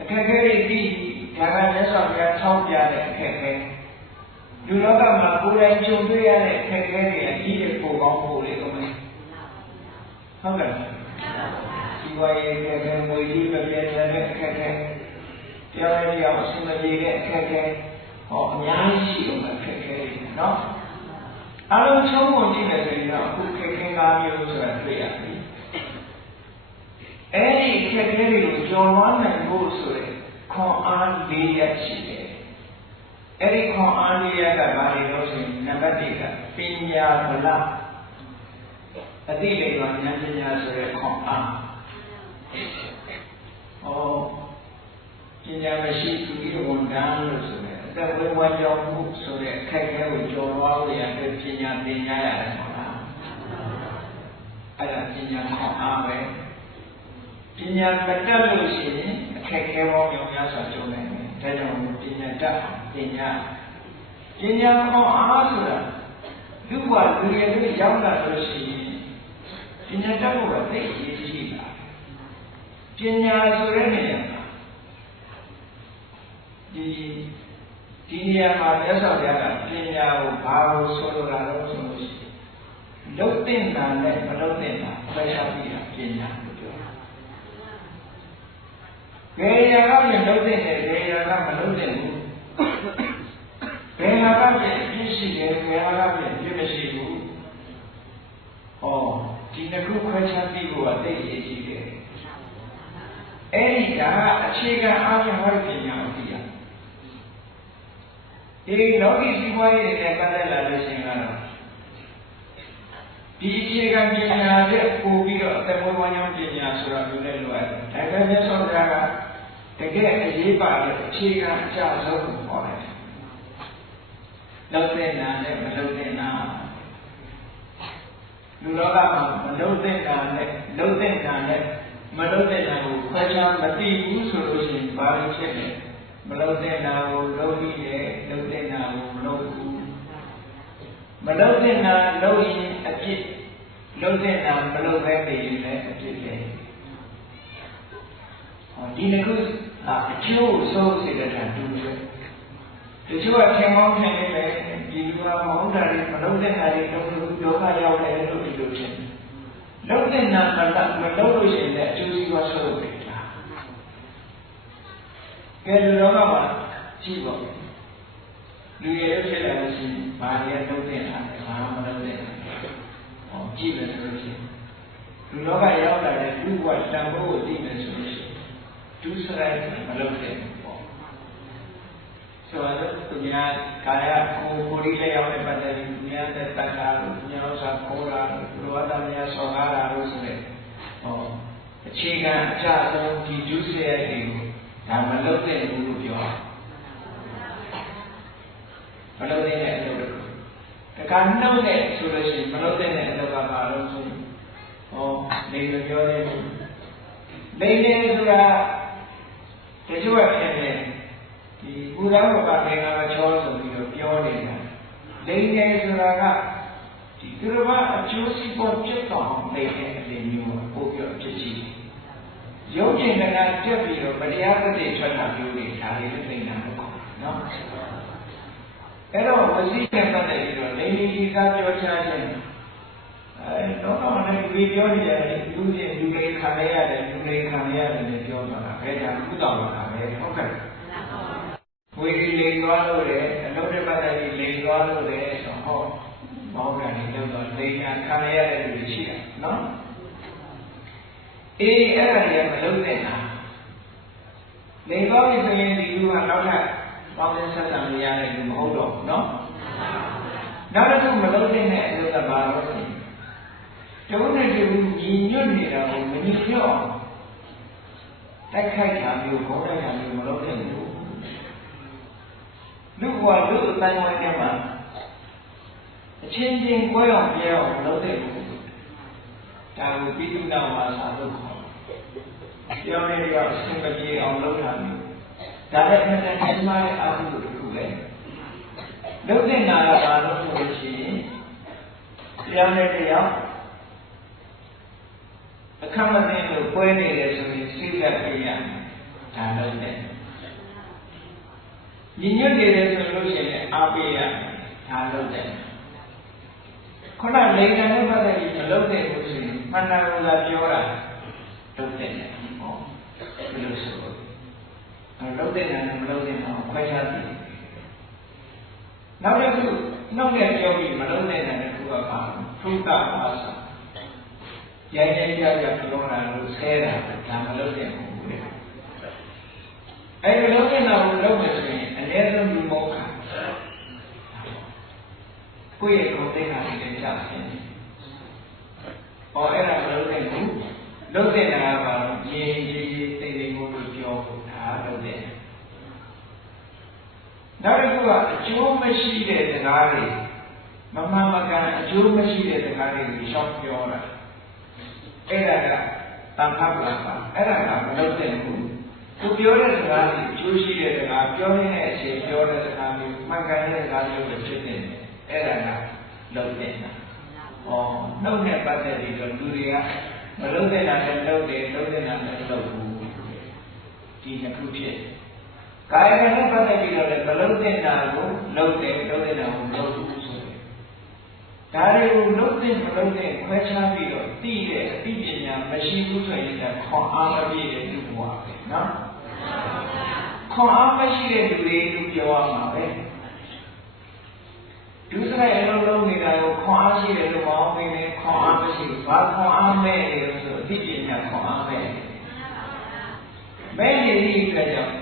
အခက်အခဲတွေပြီးဒါကမြတ်စွာဘုရားထောက်ပြတဲ့အခက်အခဲလူလောကမှာကိုယ်တိုင်ကြုံတွေ့ရတဲ့အခက်အခဲတွေအကြီးအပိုကောင်းဖို့လေဦးမယ်ဟုတ်ကဲ့ဒီဝါရဲ့အခက်အခဲငွေကြီးမပြည့်တဲ့အခက်အခဲတရားရည်အောင်အစမပြေတဲ့အခက်အခဲဟောအများကြီးရှိလို့အခက်အခဲတွေနော်အားလုံးချုံးဝင်ကြည့်မယ်ဆိုရင်တော့အခုခက်ခဲ၅မျိုးဆိုတာတွေ့ရပြီအဲ့ဒီခက်ခဲတွေကိုကျော်လွှားနိုင်ဖို့ဆိုရင်ခွန်အား၄ရပ်ရှိတယ်အဲ့ဒီခွန်အား၄ရပ်ကဘာတွေလို့ဆိုရင်နံပါတ်1ကပညာဗလအသိဉာဏ်ဉာဏ်ပညာဆိုတဲ့ခွန်အားပညာမရှိသူဒီဝန်ထမ်းလို့ဆိုတယ်အသက်ဝေးဝမ်းကြောင်းမှုဆိုတဲ့အခက်အခဲကိုကျော်လွှားလို့ရတဲ့ပညာသင်ကြားရတယ်ဟုတ်လားအဲ့ဒါပညာခွန်အားပဲပညာမတတ်လို့ရှိရင်အခက်အခဲပေါင်းများစွာကြုံနိုင်တယ်ဒါကြောင့်ပညာတတ်ပညာခွန်အားဆိုတာလူ့ဘဝလူရည်တွေရောက်လာလို့ရှိရင်ပညာတတ်ဖို့ကသိအရေးကြီးတာပညာဆိုတဲ့နေရာဒီနေရာမှာမြတ်စွာဘုရားကပညာကိုဘာလို့ဆိုလိုတာလဲဆိုလို့ရှိရင်လုံတဲ့နာနဲ့မလုံတဲ့နာဆွဲချပြီးတာပညာလို့ပြောတာဘယ်ရာကမလုံတဲ့နဲ့ဘယ်ရာကမလုံတဲ့ အခြေခံအားဖြင့်ဟောဒီပညာကိုသိရဒီလောကီစီးပွားရေးနဲ့ပတ်သက်လာလို့ရှိရင်ကတော့ဒီအခြေခံပညာနဲ့ပို့ပြီးတော့အသက်မွေးဝမ်းကြောင်းပညာဆိုတာမျိုးနဲ့လိုအပ်တယ်ဒါကလည်းဆောတာကတကယ်အရေးပါတဲ့အခြေခံအကျဆုံးကိုဟောတယ်လောက်တဲ့နာနဲ့မလောက်တဲ့နာလူလောကမှာမလောက်တဲ့နာနဲ့လောက်တဲ့နာနဲ့မလောက်တဲ့နာကိုခွဲခြားမသိဘူးဆိုလို့ရှိရင်ဘာလို့ဖြစ်လဲမလောက်တဲ့နာကိုလောက်ပြီးတယ်လောက်တဲ့နာကိုမလောက်ဘူးမလောက်တဲ့နာလောက်ရင်အပြစ်လောက်တဲ့နာမလောက်ပဲနေရင်လည်းအပြစ်လေဒီနှစ်ခုအကျိုးဆုံးစေတဲ့တာတူတယ်တချို့ကထင်မောင်းထင်နေတယ်ဒီလူကမဟုတ်တာတွေမလုပ်တဲ့ဟာတွေတော့ဒုက္ခရောက်တယ်လို့ဒီလိုဖြစ်တယ်လုပ်တဲ့နာမလုပ်လို့ရှိရင်လည်းအကျိုးစီးပွားဆုံးလုပ်တယ်လားကဲလူတော်ကမှကြည့်ပါလူရဲ့ဖြစ်လာလို့ရှိရင်ဘာတွေလုပ်တဲ့ဟာလဲဘာမှမလုပ်တဲ့ဟာကြည့်မယ်ဆိုလို့ရှိရင်လူလောကရောက်လာတဲ့လူ့ဘဝတန်ဖိုးကိုသိမယ်ဆိုလို့ရှိရင်ဒုစရိုက်မလုပ်တဲ့ပေါ့ဆိုတော့သူများကာယကိုယ်လေးရောက်တဲ့ပတ်သက်ပြီးသူများတဲ့တတ်တာလို့သူများဥစ္စာခိုးတာလို့လူဝတ္တများဆော်ကားတာလို့ဆိုတဲ့အခြေခံအကျဆုံးဒီဒုစရိုက်တွေကိုဒါမလုပ်တဲ့ဘူးလို့ပြောမလုပ်တဲ့အလုပ်တွေတခါနှုတ်တဲ့ဆိုလို့ရှိရင်မလုပ်တဲ့အလုပ်ကဘာလို့ဆိုရင်နေမပြောသေးဘူးနေနေဆိုတာတချို့ကဖြစ်နေဒီဘုရားဘုရားဘယ်ကမှချောဆိုပြီးတော့ပြောနေတာနေနေဆိုတာကဒီသူတော်ဘာအကျိုးစီးပွားဖြစ်တော်နေတဲ့အပြင်မျိုးပို့ပြောဖြစ်ရှိရုပ်ကျင်ကတက်ပြီးတော့တရားသတိထွက်တာမျိုးတွေဒါလေးသိနေတာမဟုတ်ဘူးနော်အဲ့တော့ဝစီနဲ့ပတ်သက်ပြီးတော့နေနေဒီကပြောချခြင်းတော့လည်းဒီပြောနေတယ်လူချင်းလူလေးခံရရတယ်လူလေးခံရတယ်လည်းပြောတာဘယ်ကြောင့်ကုတော်လာပဲဟုတ်ကဲ့ဝေဒီလိန်သွားလို့လေအလုပ်တွေပတ်သက်ပြီးလိန်သွားလို့လေဆိုဟောမောင်းကန်နေတော့လိန်ညာခံရတဲ့လူရှိတယ်နော်အေးအဲ့ဒါလည်းမလုပ်တဲ့နာလိန်သွားပြီဆိုရင်ဒီလူကနောက်ထပ်ပေါင်းတဲ့ဆက်ဆံရတဲ့လူမဟုတ်တော့ဘူးနော်နောက်တစ်ခုမလုပ်တဲ့အလုပ်ကဘာလို့လဲကျုံးနေတူညီညွတ်နေတာကိုမညီညွတ်တိုက်ခိုက်တာမျိုးခေါင်းတိုက်တာမျိုးမလုပ်တဲ့ဘူးလူ့ဘဝလူ့အတိုင်းဝိုင်းထဲမှာအချင်းချင်းကိုယ်အောင်ပြောင်းမလုပ်တဲ့ဘူးဒါကိုပြီးသူနောက်မှာစာလုပ်ခေါ်ပြောင်းနေတော့အဆင်မပြေအောင်လုပ်တာမျိုးဒါလည်းအမှန်တန်ကျမရဲ့အာဟုတစ်ခုပဲလုပ်တဲ့နာကဘာလို့ဆိုလို့ရှိရင်ပြောင်းနေတရားအခမ်းမသိလို့ပွဲနေတယ်ဆိုရင်စိတ်လက်ပြရဒါလုပ်တယ်ညီညွတ်နေတယ်ဆိုလို့ရှိရင်အားပေးရဒါလုပ်တယ်ခုနလိန်နဲ့ပတ်သက်ပြီးမလုပ်တဲ့လို့ရှိရင်မန္တရာကပြောတာလုပ်တယ်ဟောဘယ်လိုဆိုလုပ်တဲ့နာနဲ့မလုပ်တဲ့နာကိုခွဲခြားသိတယ်နောက်တစ်ခုနှုတ်နဲ့ပြောပြီးမလုပ်တဲ့နာနဲ့ခုကပါသုတပါစာရိုင်းရိုင်းကြောက်ကြောက်ပြောတာလို့ဆဲတာဒါမလုပ်တဲ့ဘူးလေအဲ့ဒီလုပ်တဲ့နာကိုလုပ်မယ်ဆိုရင်အနည်းဆုံးဒီမောခကိုယ့်ရဲ့ကိုယ်သိက္ခာတွေကြားတယ်ဟောအဲ့ဒါမလုပ်တဲ့ဘူးလုပ်တဲ့နာကဘာလို့ရင်းရင်းသိသိကိုပြောဖို့ဒါလုပ်တဲ့နောက်တစ်ခုကအကျိုးမရှိတဲ့စကားတွေမမှန်မကန်အကျိုးမရှိတဲ့စကားတွေကိုရှောက်ပြောတာအဲ့ဒါကတန်ခါပလာပါအဲ့ဒါကမလုပ်တဲ့ဘူးသူပြောတဲ့စကားတွေအကျိုးရှိတဲ့စကားပြောနေတဲ့အချိန်ပြောတဲ့စကားမျိုးမှန်ကန်တဲ့စကားမျိုးကိုဖြစ်နေတယ်အဲ့ဒါကလုပ်တဲ့နှုတ်နဲ့ပတ်သက်ပြီးတော့လူတွေကမလုပ်တဲ့နာနဲ့လုပ်တယ်လုပ်တဲ့နာနဲ့လုပ်ဘူးဒီနှစ်ခုဖြစ်ကာယကနဲ့ပတ်သက်ပြီးတော့လည်းမလုပ်တဲ့နာကိုလုပ်တယ်လုပ်တဲ့နာကိုလုပ်ဘူးဆိုတယ်ဒါတွေကိုလုပ်တဲ့မလုပ်တဲ့ခွဲခြားပြီးတော့သိတဲ့အသိပညာမရှိဘူးဆိုရင်လည်းခွန်အားမပြည့်တဲ့လူဘဝပဲနော်ခွန်အားမရှိတဲ့လူတွေလို့ပြောရမှာပဲဒုစရိုက်အလုံးလုံးနေတာကိုခွန်အားရှိတယ်လို့မအောင်မင်းနဲ့ခွန်အားမရှိဘူး။ဘာခွန်အားမဲ့လဲဆိုအသိပညာခွန်အားမဲ့ မဲနေသည့်အတွက်ကြောင့်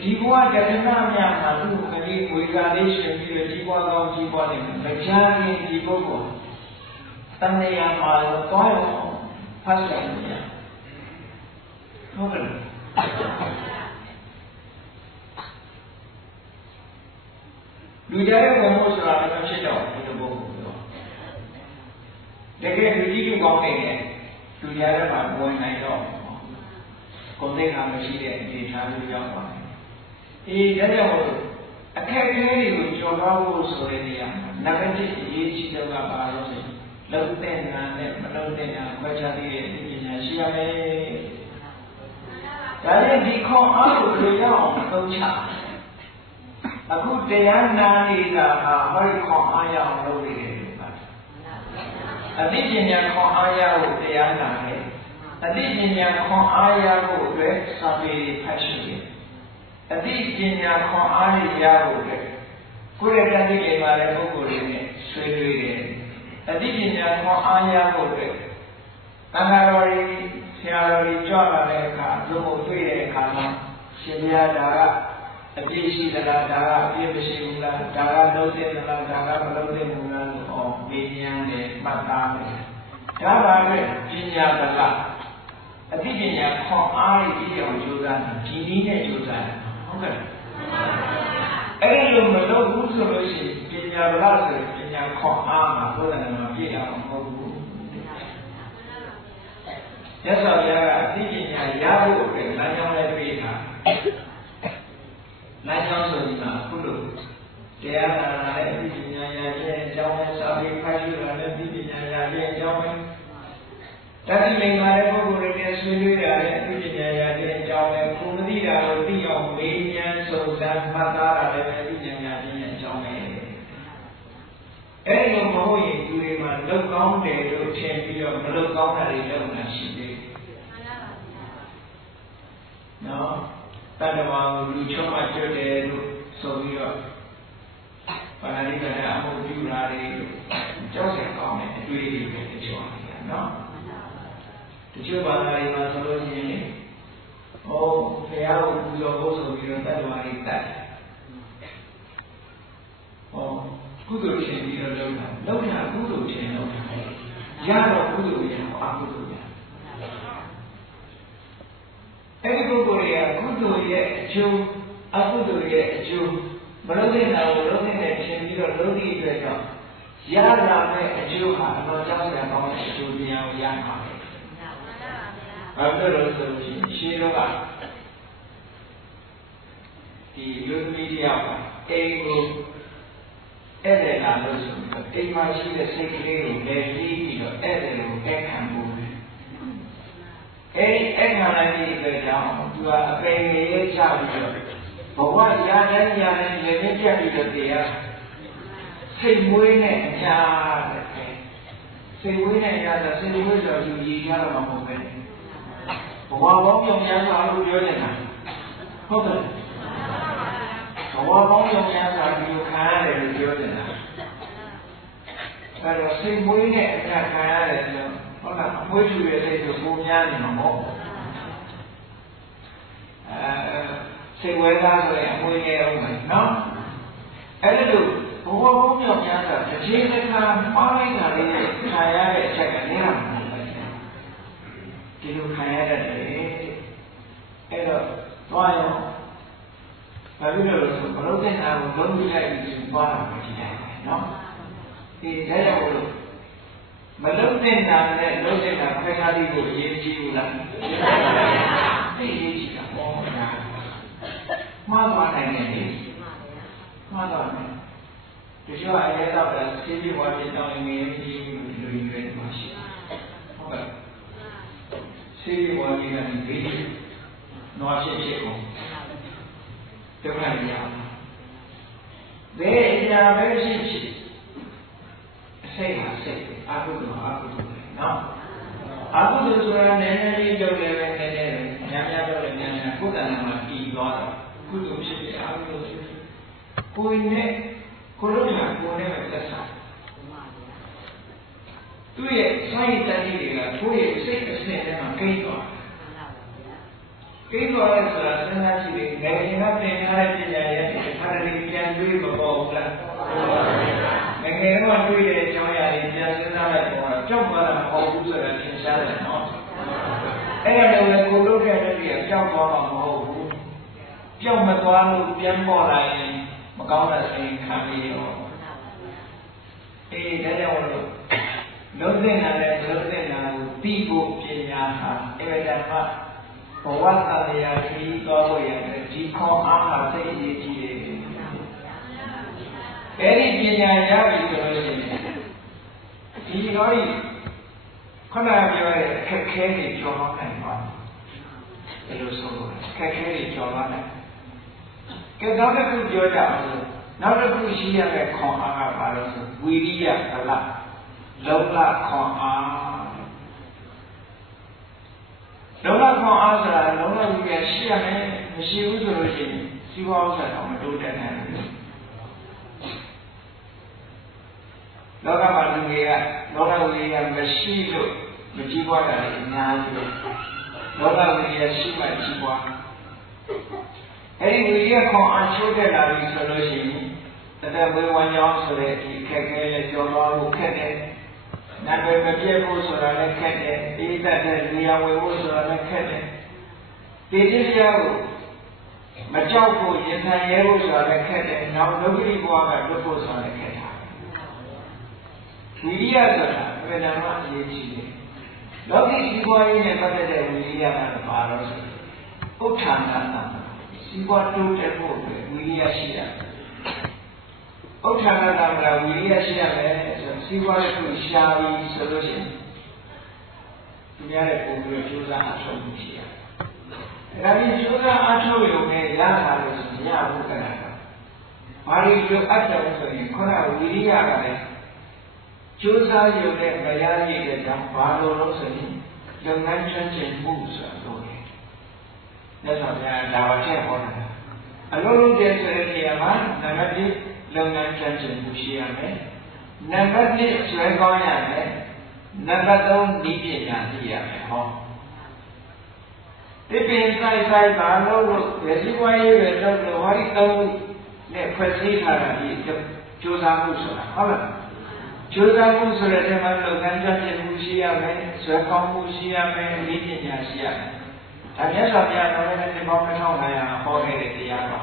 ဒီဘဝကတဏှာများမှာသူ့ကလေးဝေကာလေးရှင်ပြီးတော့ကြီးပွားကောင်းကြီးပွားနေမှာမချမ်းရင်ဒီပုဂ္ဂိုလ်တဏှာမှာတော့ရောဖတ်ဆိုင်နေဟုတ်ကဲ့လူကြရဲ့ဘုံမို့ဆိုတာလည်းဖြစ်တော့ဒီလိုပုဂ္ဂိုလ်တော့တကယ်လူကြီးလူကောင်းနေတယ်လူကြရဲ့မှာဝင်နိုင်တော့ကိုယ်သိက္ခာမရှိတဲ့အနေအထားမျိုးရောက်သွားတယ်အေးဒါကြောင့်အခက်အခဲတွေကိုကျော်လွှားဖို့ဆိုတဲ့နေရာမှာနဂတိအရေးကြီးတဲ့ကပါလို့ဆိုလုံးတဲ့နာနဲ့မလုံးတဲ့နာခွဲခြားသေးတဲ့ပညာရှိရမယ်ဒါနဲ့ဒီခွန်အားကိုကြရအောင်သုံးချအခုတရားနာနေတာဟာဟောဒီခွန်အားရအောင်လုပ်နေတယ်လို့ပါအသိပညာခွန်အားရဖို့တရားနာတယ်အသိပညာခွန်အားရဖို့အတွက်စာပေဖတ်ရှုတယ်အသိပညာခွန်အားရဖို့အတွက်ကိုယ်ရဲ့တတိယမှာလည်းပုဂ္ဂိုလ်တွေနဲ့ဆွေးနွေးတယ်အသိပညာခွန်အားရဖို့အတွက်သံဃာတော်တွေဆရာတော်တွေကြွလာတဲ့အခါသူ့ကိုတွေ့တဲ့အခါမှာရှင်ဘုရားဒါကအပြည့်ရှိသလားဒါကအပြည့်မရှိဘူးလားဒါကလုံးတဲ့သလားဒါကမလုံးတဲ့ဘူးလားလို့ဟောပြဉာဏ်နဲ့မှတ်သားတယ်ဒါပါပဲပညာသလားအသိပညာခွန်အားရည်အောင်ကြိုးစားတယ်ဒီနည်းနဲ့ကြိုးစားတယ်ဟုတ်ကဲ့အဲ့ဒီလိုမလုပ်ဘူးဆိုလို့ရှိရင်ပညာဗလားဆိုပညာခွန်အားမှာဘုရားနာမပြည့်အောင်မဟုတ်ဘူးရသော်ဘုရားကအသိပညာရဖို့အတွက်လမ်းကြောင်းလည်းပေးတာလမ်းကြောင်းဆိုဒီမှာအခုလိုတရားနာတာလည်းအသိပညာရခြင်းအကြောင်းနဲ့စာပေဖတ်ရှုတာလည်းအသိပညာရခြင်းအကြောင်းနဲ့တတိလိမ္မာတဲ့ပုဂ္ဂိုလ်တွေဆွေးနွေးတာလည်းအသိပညာရခြင်းအကြောင်းနဲ့ကိုယ်မသိတာကိုသိအောင်မေးမြန်းစုံစမ်းမှတ်သားတာလည်းအသိပညာရခြင်းအကြောင်းပဲအဲ့ဒီလိုမဟုတ်ရင်သူတွေမှာလောက်ကောင်းတယ်လို့ထင်ပြီးတော့မလောက်ကောင်းတာတွေလုပ်နေတာရှိသေးတယ်နော်တဏ္ဍဝါကိုလူချုံမှကျွတ်တယ်လို့ဆိုပြီးတော့ဘာသာရေးကအမှုပြုတာတွေကြောက်စရာကောင်းတဲ့အတွေ့အကြုံတွေတချို့ပါနော်တချို့ဘာသာရေးမှာဆိုလို့ရှိရင်ဟောဘုရားကိုပူဇော်ဖို့ဆိုပြီးတော့တဏ္ဍဝါတွေတတ်တယ်ဟောကုသိုလ်ရှင်ပြီးတော့လုပ်တာကုသိုလ်ရှင်လုပ်တာရတော့ကုသိုလ်ရအကုသိုလ်ရအဲ့ဒီပုဂ္ဂိုလ်တွေကကုသိုလ်ရဲ့အကျိုးအကုသိုလ်ရဲ့အကျိုးမလုပ်တဲ့နာကိုလုပ်နေတဲ့ရှင်ပြီးတော့လုပ်သည့်အတွက်ကြောင့်ရလာတဲ့အကျိုးဟာအတော်ကြောက်စရာကောင်းတဲ့အကျိုးတရားကိုရမှာပဲ။ဘာဖြစ်လို့ဆိုလို့ရှိရင်ရှင်းတော့ကဒီလူသမီးတရားကအိမ်ကိုအဲ့ဒါလာလို့ဆိုတော့အိမ်မှာရှိတဲ့စိတ်ကလေးကိုလည်းပြီးတော့အဲ့ဒါကိုအခက်ခံဖို့အဲ့ခံလိုက်တဲ့အတွက်ကြောင့်သူကအပေငယ်ရေးချပြီးတော့ဘဝရတဲ့လည်းမပြတ်ပြီးတော့တရားစိတ်မွေးနဲ့အညာတဲ့စိတ်မွေးနဲ့အညာဆိုစိတ်မွေးဆိုယူရည်ရတော့မဟုတ်ပဲဘဝပေါင်းမြောင်များစွာလို့ပြောနေတာဟုတ်တယ်ဘဝပေါင်းမြောင်များစွာဒီလိုခံရတယ်လို့ပြောနေတာအဲ့တော့စိတ်မွေးနဲ့အညာခံရတယ်ဆိုဟုတ်လားအမွေးထူရဲ့စိတ်ကိုပုံများနေမှာမဟုတ်စိတ်ဝဲသားဆိုရင်အမွေးငယ်အောင်မယ်နော်အဲ့ဒါလို့ဘဝပေါင်းမြောင်များစွာတစ်ချိန်တစ်ခါမှားလိုက်တာလေးနဲ့ခံရတဲ့အချက်ကနေရမှာဒီလိုခံရတဲ့အဲ့တော့သွားရောဘာဖြစ်လို့လဲဆိုဘလို့တဲ့နာကိုလုံးပြလိုက်ပြီးသွားတာပဲဒီတိုင်းနော်ဒီဒါကြောင့်လို့မလုံးတဲ့နာနဲ့လုံးတဲ့နာခွဲခြားပြီးကိုအရေးကြီးဘူးလားသိရေးကြီးတာပေါ့ညာမှားသွားနိုင်တယ်လေမှားသွားတယ်တချို့အရေးတော့စီးပြီးဝါပြတောင်းနေနေကြီးလူတွေရွေးမှာရှိဟုတ်ကဲ့စီးပြီးဝါပြကနေပြီးနွားဖြစ်ကုန်ဒုက္ခရအောင်ဘယ်အရာပဲရှိရှိစိတ်ဟာစိတ်အကုသိုလ်အကုသိုလ်နော်အကုသိုလ်ဆိုတာနည်းနည်းလေးလုပ်လည်းပဲနည်းနည်းများများလုပ်လည်းများများကိုယ်တဏ္ဍာမှာပြီးသွားတော့ကုသိုလ်ဖြစ်ပြီးအကုသိုလ်ဖြစ်ကိုယ်နဲ့ကိုယ်လုံးကကိုယ်နဲ့ပဲသက်ဆိုင်သူရဲ့စိုက်တတိတွေကကိုယ့်ရဲ့စိတ်အစဉ်ထဲမှာကိန်းသွား ကိတော်ရဲ့ဆိုတာစဉ်းစားကြည့်လေငယ်ရင်ကသင်ထားတဲ့ပညာရဲ့ခါတည်းပြန်တွေးမပေါ်ဘူးလားငယ်ငယ်တော့တွေးတဲ့အကြောင်းအရာတွေပြန်စဉ်းစားလိုက်တော့ကြောက်သွားတာမဟုတ်ဘူးဆိုတာသင်ရှားတယ်နော်အဲ့ဒါလည်းကိုလုပ်တဲ့တည်းကကြောက်သွားမှာမဟုတ်ဘူးကြောက်မသွားလို့ပြန်ပေါ်လာရင်မကောင်းတဲ့စိတ်ခံပြီးရောအေးဒါကြောင့်လို့လုံးတဲ့နာနဲ့လုံးတဲ့နာကိုပြီးဖို့ပညာဟာအဲ့ဒါမှဘဝတရားကြီးသွားဖို့ရတယ်ဒီခေါင်းအားဟာသိအရေးကြီးတယ်အဲ့ဒီပညာရပြီဆိုလို့ရှိရင်ဒီတော့ခဏပြောတဲ့အခက်ခဲတွေကျော်သွားနိုင်ပါဘယ်လိုဆိုလို့အခက်ခဲတွေကျော်သွားနိုင်ကဲတော့တစ်ခုပြောကြအောင်နောက်တစ်ခုရှိရတဲ့ခေါင်းအားကဘာလို့ဆိုဝီရိယဗလလုံလခေါင်းအားလုံလခေါင်းအားဆိုတာလုံလဝီရိယရှိရမယ်မရှိဘူးဆိုလို့ရှိရင်စီးပွားဥစ္စာတော့မတိုးတက်နိုင်ဘူးလောကမှာလူတွေကလောကဝိရိယမရှိလို့မကြီးပွားတာလည်းအများကြီးပဲလောကဝိရိယရှိမှကြီးပွားအဲဒီဝိရိယခွန်အားချိုးတက်လာပြီဆိုလို့ရှိရင်အသက်ဝေဝမ်းကြောင်းဆိုတဲ့ဒီခက်ခဲလေးကြော်သွားဖို့ခက်တယ်နတ်တွေမပြည့်ဖို့ဆိုတာလည်းခက်တယ်အေးတတ်တဲ့နေရာဝေဖို့ဆိုတာလည်းခက်တယ်ဒီတရားကိုမကြောက်ဖို့ရင်ဆိုင်ရဲဖို့ဆိုတာလည်းခက်တယ်နောက်ဒုက္ခရိဘဝကလွတ်ဖို့ဆိုတာလည်းခက်တယ်ဝိရိယဆိုတာဘယ်နာမှအရေးကြီးတယ်။လောကီစီးပွားရေးနဲ့ပတ်သက်တဲ့ဝိရိယကတော့ဘာလို့ဆိုဥဋ္ဌာဏနာစီးပွားတိုးတက်ဖို့ဝိရိယရှိရတယ်။ဥဋ္ဌာဏနာကဝိရိယရှိရမယ်ဆိုစီးပွားရေးကိုရှားပြီးဆိုလို့ရှိရင်သူများတဲ့ပုံပြီးကြိုးစားအထောက်မှုရှိရတယ်။ဒါပြီးကြိုးစားအထောက်ရုံနဲ့ရတာလို့ဆိုရဖို့ကလည်းဘာလို့ဒီလိုအပ်တယ်ဆိုရင်ခုနဝိရိယကလည်းကျိုးစားရုံနဲ့မရရတဲ့ကြောင့်ဘာလို့လို့ဆိုရင်လုပ်ငန်းကျွမ်းကျင်မှုဆိုတာလို့လေ။လက်ဆောင်များဒါပါထည့်ဟောတာ။အလုံးလုံးတဲ့ဆိုတဲ့နေရာမှာနံပါတ်1လုပ်ငန်းကျွမ်းကျင်မှုရှိရမယ်။နံပါတ်2ကျွဲကောင်းရမယ်။နံပါတ်3ဤပညာသိရမယ်ဟော။ဒီပင်ဆိုင်ပါလို့ဘယ်ဒီဝိုင်းရဲလို့ဟောဒီ3နဲ့ဖွဲ့စည်းထားတာဒီကျိုးစားမှုဆိုတာဟုတ်လား။ကျိုးစားမှုဆိုတဲ့နေရာမှာလုပ်ငန်းကျွမ်းကျင်မှုရှိရမယ်၊ဇွဲကောင်းမှုရှိရမယ်၊ဤပညာရှိရမယ်။ဒါမြတ်စွာဘုရားတော်ရဲ့ဒီပေါင်း2500ဟောခဲ့တဲ့တရားပါ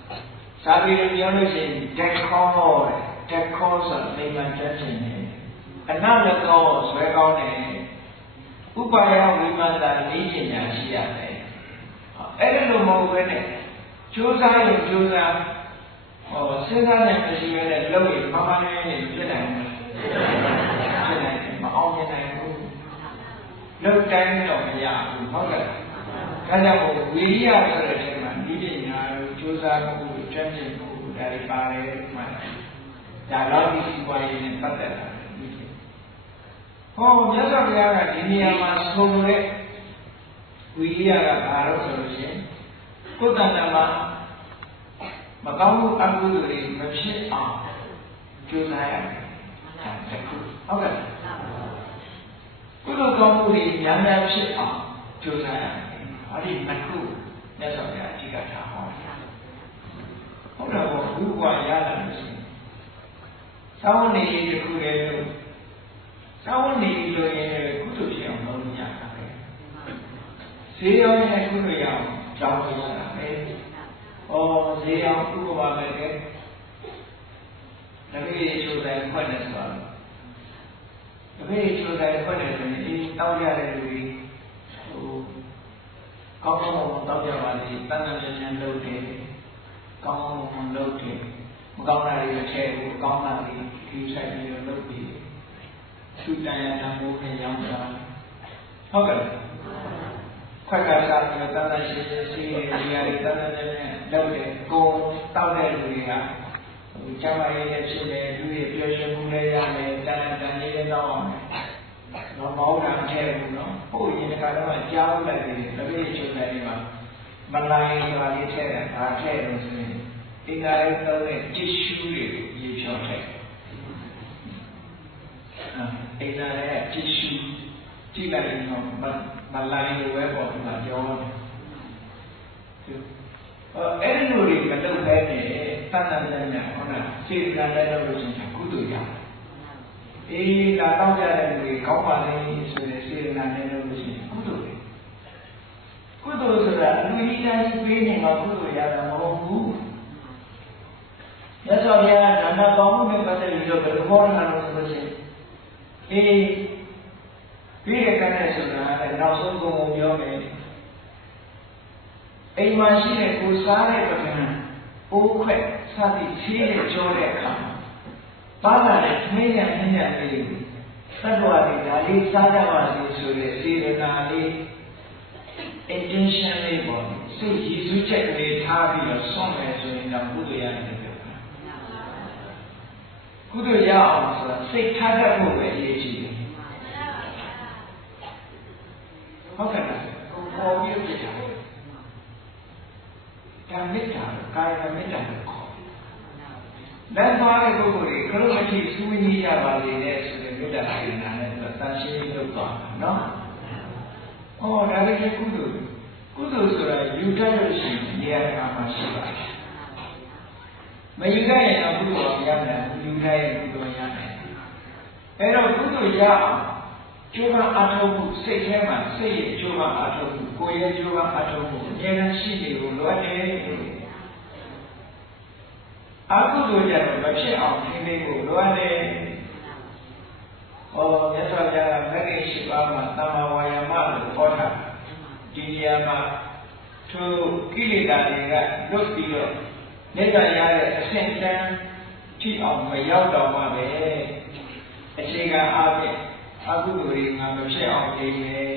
။စာပေပြောလို့ရှိရင်တက်ခေါဆိုတဲ့နေရာကျွမ်းကျင်တယ်။အနလကောဇွဲကောင်းတယ်။ဥပါယဝိမန္တဤပညာရှိရမယ်။အဲ့ဒီလိုမဟုတ်ဘဲနဲ့ကျိုးစားရင်ကျိုးစားစဉ်းစားနေမရှိရတဲ့လုပ်ရင်မမှန်နေဖြစ်နိုင်တယ်ဖြစ်နိုင်တယ်မအောင်မြင်နိုင်ဘူးလုပ်တိုင်းတော့မရဘူးဟုတ်ကဲ့ဒါကြောင့်ဝိရိယဆိုတဲ့နေရာမှာဒီပညာကိုကြိုးစားမှုကျွမ်းကျင်မှုဒါတွေပါတယ်မှန်တယ်ဒါတော့ဒီစီပွားရေးနဲ့ပတ်သက်တာဟောမြတ်စွာဘုရားကဒီနေရာမှာဆုံးတဲ့ဝိရိယကဘာလို့ဆိုလို့ရှိရင်ကိုယ်တဏ္ဍာမှာမကောင်းမှုအကုသိုလ်တွေမဖြစ်အောင်ကြိုးစားရမယ်။တခုဟုတ်ကဲ့။ကုသိုလ်ကောင်းမှုတွေများများဖြစ်အောင်ကြိုးစားရမယ်။ဟာဒီတစ်ခုမြတ်စွာဘုရားအကြည့်ကထားဟောတယ်။ဟုတ်တယ်ဘောဘုရားရလာလို့ရှိရင်သာဝနေတစ်ခုလေလို့သာဝနေလို့ရင်ကုသိုလ်ဖြစ်အောင်လုပ်ရတာပဲ။ဈေးရောင်းတဲ့ကုသိုလ်ရအောင်ကြောင်းရတာပဲ။ဈေးအောင်ဥပမာပဲကဲတပည့်ချိုးတယ်ခွက်တယ်ဆိုတော့တပည့်ချိုးတယ်ခွက်တယ်ဆိုရင်ဒီတောင်းကြတဲ့လူတွေကောင်းကောင်းတောင်းကြပါလေတန်တန်ချမ်းလုပ်တယ်ကောင်းကောင်းလုပ်တယ်မကောင်းတာတွေမထည့်ဘူးကောင်းတာတွေဒီဆိုင်ပြီးလုပ်ပြီးသူတန်ရတာမိုးနဲ့ရောင်းတာဟုတ်ကဲ့ခွက်ကစားပြီးတန်တန်ရှင်းရှင်းစီးနေဒီဟာတွေတန်တန်နဲ့လုပ်တယ်ကိုတောက်တဲ့လူတွေကကျမ်းမာရေးနဲ့ဖြစ်တယ်လူတွေပျော်ရွှင်မှုလည်းရမယ်တန်တန်လေးလည်းတောင်းအောင်တော့မောင်းတာထည့်ဘူးနော်ပို့ရင်တခါတော့ကြားလိုက်တယ်တပည့်ချုပ်တယ်မှာမလိုင်းဆိုတာလေးထည့်တယ်ဒါထည့်လို့ဆိုရင်ဒီကလေးသုံးတဲ့ tissue တွေကိုရေဖြောထည့်အိမ်သားရဲ့ tissue ကြည့်လိုက်ရင်တော့မလိုင်းလိုပဲပေါ်ပြီးမှပြောတယ် အဲ့ဒီလိုတွေမလုပ်ဘဲနဲ့သတ်တတ်တဲ့များဟုတ်လားစေတနာနဲ့လုပ်လို့ရှိရင်ကုသိုလ်ရအေးဒါတော့ကြတဲ့လူတွေကောင်းပါလေဆိုတဲ့စေတနာနဲ့လုပ်လို့ရှိရင်ကုသိုလ်ပဲကုသိုလ်ဆိုတာလူကြီးတိုင်းပေးနေမှာကုသိုလ်ရတာမဟုတ်ဘူးမြတ်စွာဘုရားဒါနကောင်းမှုနဲ့ပတ်သက်ပြီးတော့ဘယ်လိုဟောတာလဲဆိုလို့ရှိရင်အေးပြီးရတဲ့ဆိုတာလည်းနောက်ဆုံးကုန်ကုန်ပြောမယ်အိမ်မှာရှိတဲ့ကိုစားတဲ့ပကံအိုးခွက်စသည်ဖြည်းနဲ့ကြောတဲ့အခါပါလာတဲ့နှင်းရနှင်းရလေးသတ္တဝါတွေဒါလေးစားကြပါစေဆိုတဲ့စေတနာလေး intention လေးပေါ့စိတ်ရည်စူးချက်ကလေးထားပြီးတော့ဆွမ်းမယ်ဆိုရင်တော့ကုသိုလ်ရတယ်ပြောတာကုသိုလ်ရအောင်ဆိုတာစိတ်ထားတတ်ဖို့ပဲအရေးကြီးတယ်ဟုတ်ကဲ့လားပေါ်ပြီးပြတာဒါမေတ္တာကာယမေတ္တာကိုခေါ်လမ်းသွားတဲ့ပုဂ္ဂိုလ်တွေကရုဏာတိစူးညီးရပါလေတဲ့ဆိုတဲ့မေတ္တာကာယနာနဲ့တန်ရှင်းလုပ်သွားတာနော်။ဒါလည်းကုသိုလ်ဆိုတာယူတတ်လို့ရှိရင်နေရာတစ်ခါမှရှိပါတယ်။မယူတတ်ရင်တော့ကုသိုလ်မရနိုင်ဘူးယူတတ်ရင်ကုသိုလ်ရနိုင်တယ်။အဲ့တော့ကုသိုလ်ရအောင်ကျိုးပန်းအားထုတ်မှုစိတ်ထဲမှာစိတ်ရဲ့ကျိုးပန်းအားထုတ်မှုကိုယ်ရဲ့ကျိုးပန်းအားထုတ်မှုအများကြီးရှိနေလို့လိုအပ်တယ်။အကုသိုလ်ကြတော့မဖြစ်အောင်ထိန်းသိမ်းဖို့လိုအပ်တယ်။မြတ်စွာဘုရားမဂ္ဂင်၈ပါးမှာသမ္မာဝါယာမလို့ဟောတာဒီနေရာမှာသူကိလေသာတွေကလွတ်ပြီးတော့နိဗ္ဗာန်ရတဲ့အဆင့်တန်းထိအောင်မရောက်တော့မှပဲအခြေခံအားဖြင့်အကုသိုလ်တွေငါမဖြစ်အောင်နေမယ်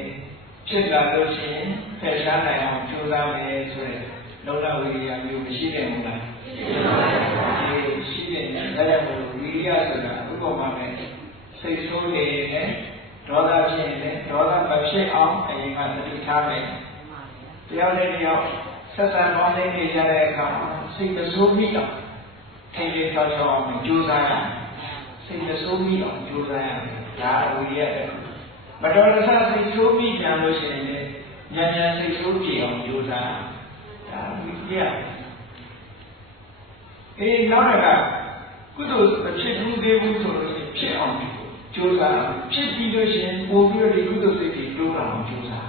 ဖြစ်လာလို့ရှိရင်ဖယ်ရှားနိုင်အောင်ကြိုးစားမယ်ဆိုတဲ့လုံလဝိရိယမျိုးမရှိတဲ့မလားရှိတဲ့ဒါလည်းမဟုတ်ဝိရိယဆိုတာဥပမာနဲ့စိတ်ဆိုးနေတယ်ဒေါသဖြစ်နေတယ်ဒေါသမဖြစ်အောင်အရင်ကသတိထားမယ်တယောက်နဲ့တယောက်ဆက်ဆံပေါင်းနေကြတဲ့အခါစိတ်မဆိုးမိတော့ထိန်းသိမ်းထားအောင်ကြိုးစားရစိတ်မဆိုးမိအောင်ကြိုးစားရဒါဝိရိယပဲမတော်တဆစိတ်ဆိုးမိကြလို့ရှိရင်လည်းဉာဏ်ဉာဏ်စိတ်ဆိုးပြေအောင်ကြိုးစားဒါဝိရိယနောက်တစ်ခါကုသိုလ်မဖြစ်ဘူးသေးဘူးဆိုလို့ဖြစ်အောင်ကြိုးစားဖြစ်ပြီးလို့ရှိရင်ပို့ပြီးတော့ဒီကုသိုလ်စိတ်တွေတိုးလာအောင်ကြိုးစား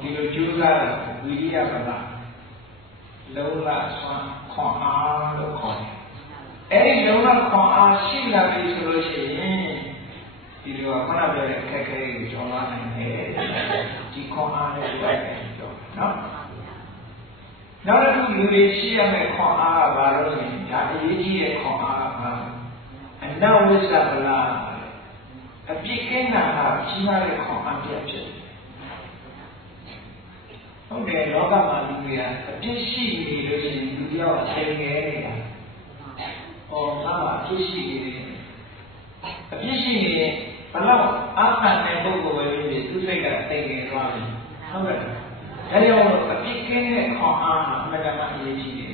ဒီလိုကြိုးစားတာဝိရိယကလားလုံလဆွမ်းခွန်အားလို့ခေါ်တယ်အဲ့ဒီလုံလခွန်အားရှိလာပြီဆိုလို့ရှိရင်ဒီလိုကခဏပြောတဲ့အခက်အခဲကိုကျော်လာနိုင်တယ်ဒီခွန်အားနဲ့တွေ့တယ်ပြောနော်နောက်တစ်ခုလူတွေရှိရမယ့်ခွန်အားကဘာလို့လဲဒါအရေးကြီးတဲ့ခွန်အားကဘာအနဝိဇ္ဇပလာအပြစ်ကင်းတာကကြီးမားတဲ့ခွန်အားပြဖြစ်ဟုတ်တယ်လောကမှာလူတွေကအပြစ်ရှိနေလို့ရှိရင်လူတယောက်အချိန်ငယ်နေတာငါအပြစ်ရှိနေတယ်အပြစ်ရှိနေရင်ဘလောက်အာခံတဲ့ပုဂ္ဂိုလ်ပဲဖြစ်ဖြစ်သူစိတ်ကတိတ်ငယ်သွားပြီဟုတ်ကဲ့ဒါကြောင့်အပြစ်ကင်းတဲ့ခွန်အားမှာအမှန်တမ်းအရေးကြီးတယ်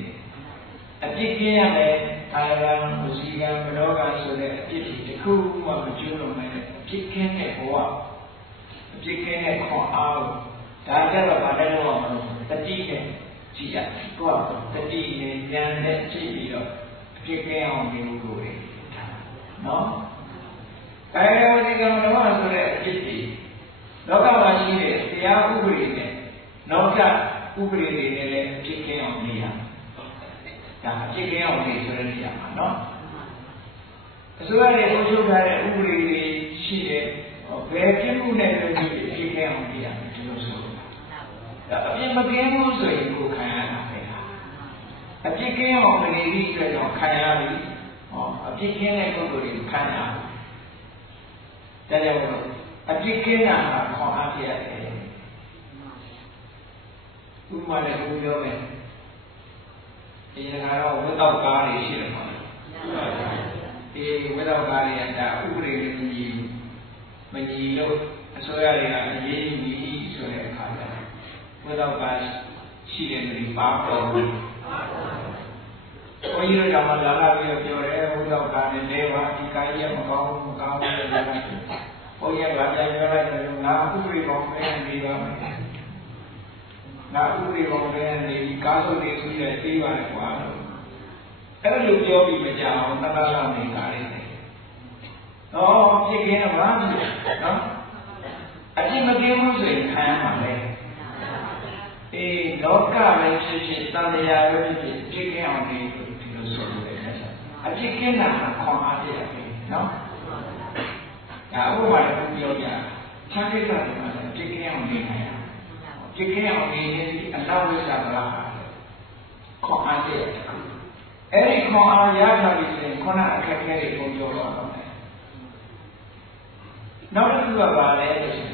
အပြစ်ကင်းရမယ်ကာယကံဝစီကံမနောကံဆိုတဲ့အပြစ်တွေတစ်ခုမှမကျူးလွန်နိုင်တဲ့အပြစ်ကင်းတဲ့ဘဝအပြစ်ကင်းတဲ့ခွန်အားကိုဒါကြတော့ဗာတဲ့တော့မလို့တတိနဲ့ကြည်ရတော့တတိနဲ့ဉာဏ်နဲ့ကြည့်ပြီးတော့အပြစ်ကင်းအောင်နေလို့ကိုယ်နော်ကာယဝစီကံမနောကံဆိုတဲ့အပြစ်တွေလောကမှာရှိတဲ့တရားဥပဒေနဲ့နောက်ထပ်ဥပဒေတွေနဲ့လည်းအပြစ်ကင်းအောင်နေရဒါအပြစ်ကင်းအောင်နေဆိုတဲ့နေရာမှာနော်အစိုးရရဲ့အုပ်ချုပ်ထားတဲ့ဥပဒေတွေရှိတယ်ဘယ်ပြစ်မှုနဲ့လည်းအပြစ်ကင်းအောင်နေရမယ်ဒီလိုဆိုတာအပြစ်မကင်းဘူးဆိုရင်ကိုခံရတာပဲအပြစ်ကင်းအောင်နေပြီးအတွက်တော့ခံရပြီအပြစ်ကင်းတဲ့ပုဂ္ဂိုလ်တွေခံရဒါကြောင့်အပြစ်ကင်းတာကခေါ်အားပြရတယ်ဥပမာနဲ့ပြောမယ်ဒီကကတော့ဝိတောက်ကားတွေရှိတယ်ပေါ့ဒီဝိတောက်ကားတွေကဒါဥပဒေနဲ့မညီလို့အစိုးရတွေကအရေးယူပြီးဆိုတဲ့အခါကျဝိတောက်ကားရှိတဲ့လူတွေပါတော့ဘုန်းကြီးတို့ကမှလာပြီးပြောတယ်ဝိတောက်ကားနဲ့လဲပါဒီကားကြီးမကောင်းဘူးတဲ့ဘုန်းကြီးကပြန်ပြောလိုက်တယ်ငါဥပဒေကောင်းမယ်နေပါမယ် ငါဥပဒေပေါ်ကနေဒီကားစုပ်တွေပြီးတဲ့သေးပါလေကွာအဲ့လိုပြောပြီးမကြအောင်တက္ကလာနေကြတယ်တော့ဖြစ်ခင်းတော့ဘာဖြစ်နော်အပြစ်မကင်းဘူးဆိုရင်ခံရမှာလေအေးလောကလည်းဖြစ်ဖြစ်တန်တရားပဲဖြစ်ဖြစ်ခင်းအောင်ဒီလိုဆိုလို့ရတယ်အပြစ်ကင်းတာကခေါင်းအားပြရတယ်နော်ဒါဥပမာတစ်ခုပြောပြချမ်းကိစ္စတွေမှာအပြစ်ကင်းအောင်နေနိုင်ရပြစ်ကင်းအောင်နေရင်အနောက်ဝိသကလာခေါင်းအားပြရတယ်အဲ့ဒီခေါင်းအားရလာပြီဆိုရင်ခုနအခက်အခဲတွေပုံပြောတော့တယ်နောက်တစ်ခုကဘာလဲဆိုရင်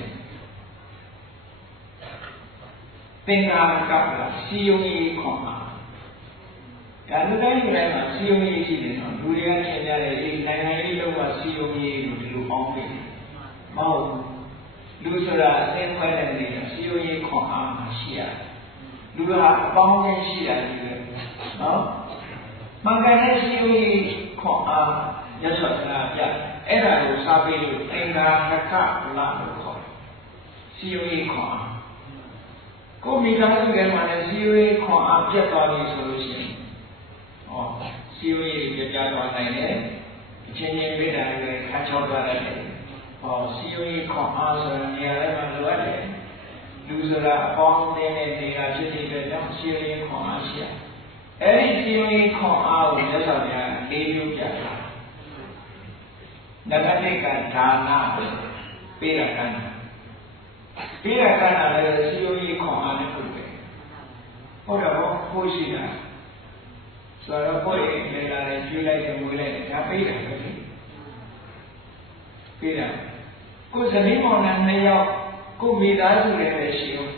သင်္ကာကပ္ပလာစီယုံကြီးခေါ်မှာဒါလူတိုင်းလူတိုင်းမှာစီယုံကြီးရှိတယ်နော်လူတွေကထင်ကြတယ်ဒီနိုင်ငံရေးလုံးဝစီယုံကြီးလို့ဒီလိုအောင်းတယ်မဟုတ်လူဆိုတာအသိခွဲတဲ့နေတာစီယုံကြီးခေါ်အားမှာရှိရတယ်လူကအပေါင်းနဲ့ရှိရတယ်နော်မင်္ဂလာစီယုံကြီးခေါ်အားရသော်လာပြအဲ့ဒါကိုစာပေလို့သင်္ကာကပ္ပလာလို့ခေါ်တယ်စီယုံကြီးခေါ်အားကိုမိသားစုထဲမှာလည်းစီယုံကြီးခေါ်အားပြတ်သွားပြီဆိုလို့ရှိရင်စီဝေးပြကြသွားနိုင်တယ်အချင်းချင်းပြတာလည်းခါချောသွားတယ်စီဝေးခေါ်အားဆိုတဲ့နေရာထဲမှာလိုအပ်တယ်လူဆိုတာအပေါင်းအသင်းနဲ့နေတာဖြစ်တဲ့အတွက်ကြောင့်စီဝေးခေါ်အားရှိအဲ့ဒီစီဝေးခေါ်အားကိုလက်ဆောင်များ၄မျိုးပြတာနဂတိကဒါနပေးရကံပေးရကံလည်းစီဝေးခေါ်အားနဲ့ဟုတ်တယ်ဟုတ်တော့ကိုရှိတာဆိုတော့ကိုယ်ရေလာတယ်ကျွေးလိုက်တယ်မွေးလိုက်တယ်ဒါပေးတယ်ပဲပေးတာကိုယ်ဇနီးမောင်နှံ2ယောက်ကိုမိသားစုလည်းပဲရှိအောင်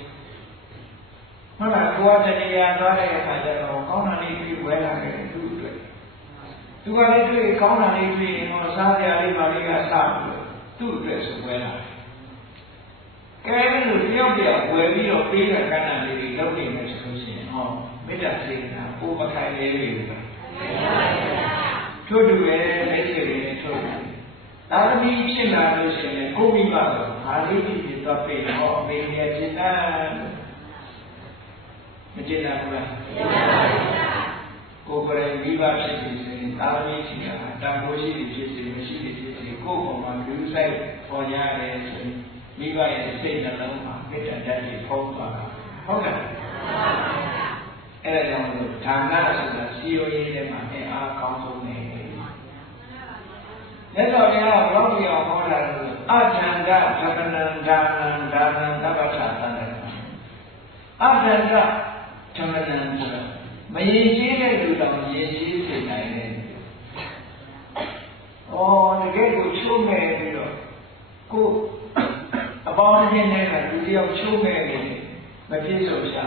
ဟုတ်လားကိုယ်တရားသွားတဲ့အခါကျတော့ကောင်းတာလေးပြီးဝဲလာတယ်သူ့အတွက်သူကလည်းတွေ့ကောင်းတာလေးပြီးရင်တော့စားကြလေးပါလေးကစားပြီးသူ့အတွက်ဆိုဝဲလာကဲလို့တယောက်တယောက်ဝဲပြီးတော့ပေးတဲ့ကဏ္ဍလေးတွေလုပ်နေမယ်ဆိုလို့ရှိရင်မေတ္တာစေတနာပို့မခိုင်လေးတွေထို့တူပဲလက်ရှိတွေထို့သာသမီဖြစ်လာလို့ရှိရင်ကိုမိဘကဘာလေးဖြစ်ဖြစ်သွားပေးတော့အမေရဲ့จิตနာမจิตနာဘူးလားကိုယ်ကိုယ်မိဘဖြစ်ပြီးဆိုရင်သာသမီဖြစ်တာတန်ဖိုးရှိပြီးဖြစ်စီမရှိပြီးဖြစ်စီကိုယ်ပေါ်မှာလူဆိုင်ပေါ်ရတယ်ဆိုရင်မိဘရဲ့စိတ်နှလုံးမှာမေတ္တာဓာတ်ကြီးဖုံးသွားတာဟုတ်ကဲ့အဲ့ဒါကြောင့်လို့ဒါနဆိုတာစီယိုရေးထဲမှာအအားကောင်းဆုံးနေတယ်။လက်တော်များဘလောက်ပြောင်းဟောတာလို့အကျန္တသဗ္ဗနံဒါနံဒါနံသဗ္ဗချာသံတယ်။အကျန္တသဗ္ဗနံဆိုတာမရင်ရှိတဲ့လူတော်ရင်ရှိစေနိုင်တယ်။တကယ်ကိုချိုးမဲ့ပြီးတော့ကိုအပေါင်းအသင်းနဲ့လူတယောက်ချိုးမဲ့နေမပြည့်စုံရှာ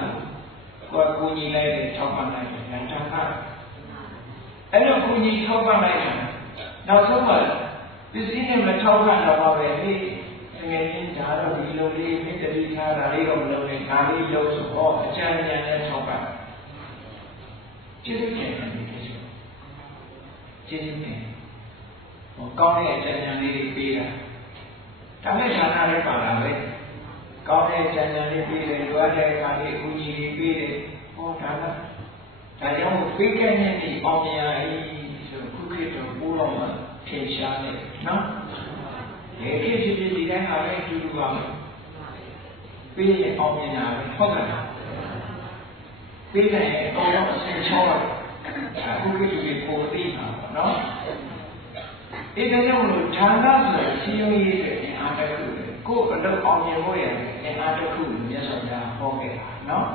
ကိုယ်ကိုညီလိုက်တယ်ထောက်ပံ့လိုက်တယ်ဉာဏ်ထောက်ပံ့အဲ့လိုကိုညီထောက်ပံ့လိုက်တယ်နောက်ဆုံးမှပစ္စည်းနဲ့မထောက်ပံ့တော့ပါပဲဟေးငယ်ချင်းဒါတော့ဒီလိုလေးမိတ္တတိထားတာလေးတော့မလုပ်နဲ့ဒါလေးလုပ်ဆိုတော့အကျဉ်းဉာဏ်နဲ့ထောက်ပံ့ကျေးဇူးတင်တယ်ကျေးဇူးတင်ကောင်းတဲ့အကျဉ်းဉာဏ်လေးတွေပေးတာဒါမဲ့ဌာနလည်းပါလာပဲကောင်းတဲ့ဉာဏ်လေးပေးတယ်လွားတဲ့အခါလေးအကူကြီးလေးပေးတယ်ဟောဒါကဒါကြောင့်ပေးခဲ့တဲ့ဒီအောင်မြင်ရေးဆိုခုခေတ်တော့ပိုးတော့မှထင်ရှားတယ်နော်ဒီခေတ်ဖြစ်ဖြစ်ဒီတိုင်းဟာပဲအတူတူပါမယ်ပေးရင်အောင်မြင်တာပဲဟုတ်ကဲ့ပေးတယ်အကုန်လုံးအစင်ချောတယ်အခုခေတ်ကြီးပိုသိမှာပေါ့နော်ဒီတဲ့ကြောင့်လို့ဌာနဆိုစီယုံရေးတဲ့အအားတစ်ခုကိုယ်အလုပ်အောင်မြင်ဖို့ရတဲ့အအားတစ်ခုမြတ်စွာဘုရားဟောခဲ့တာနော်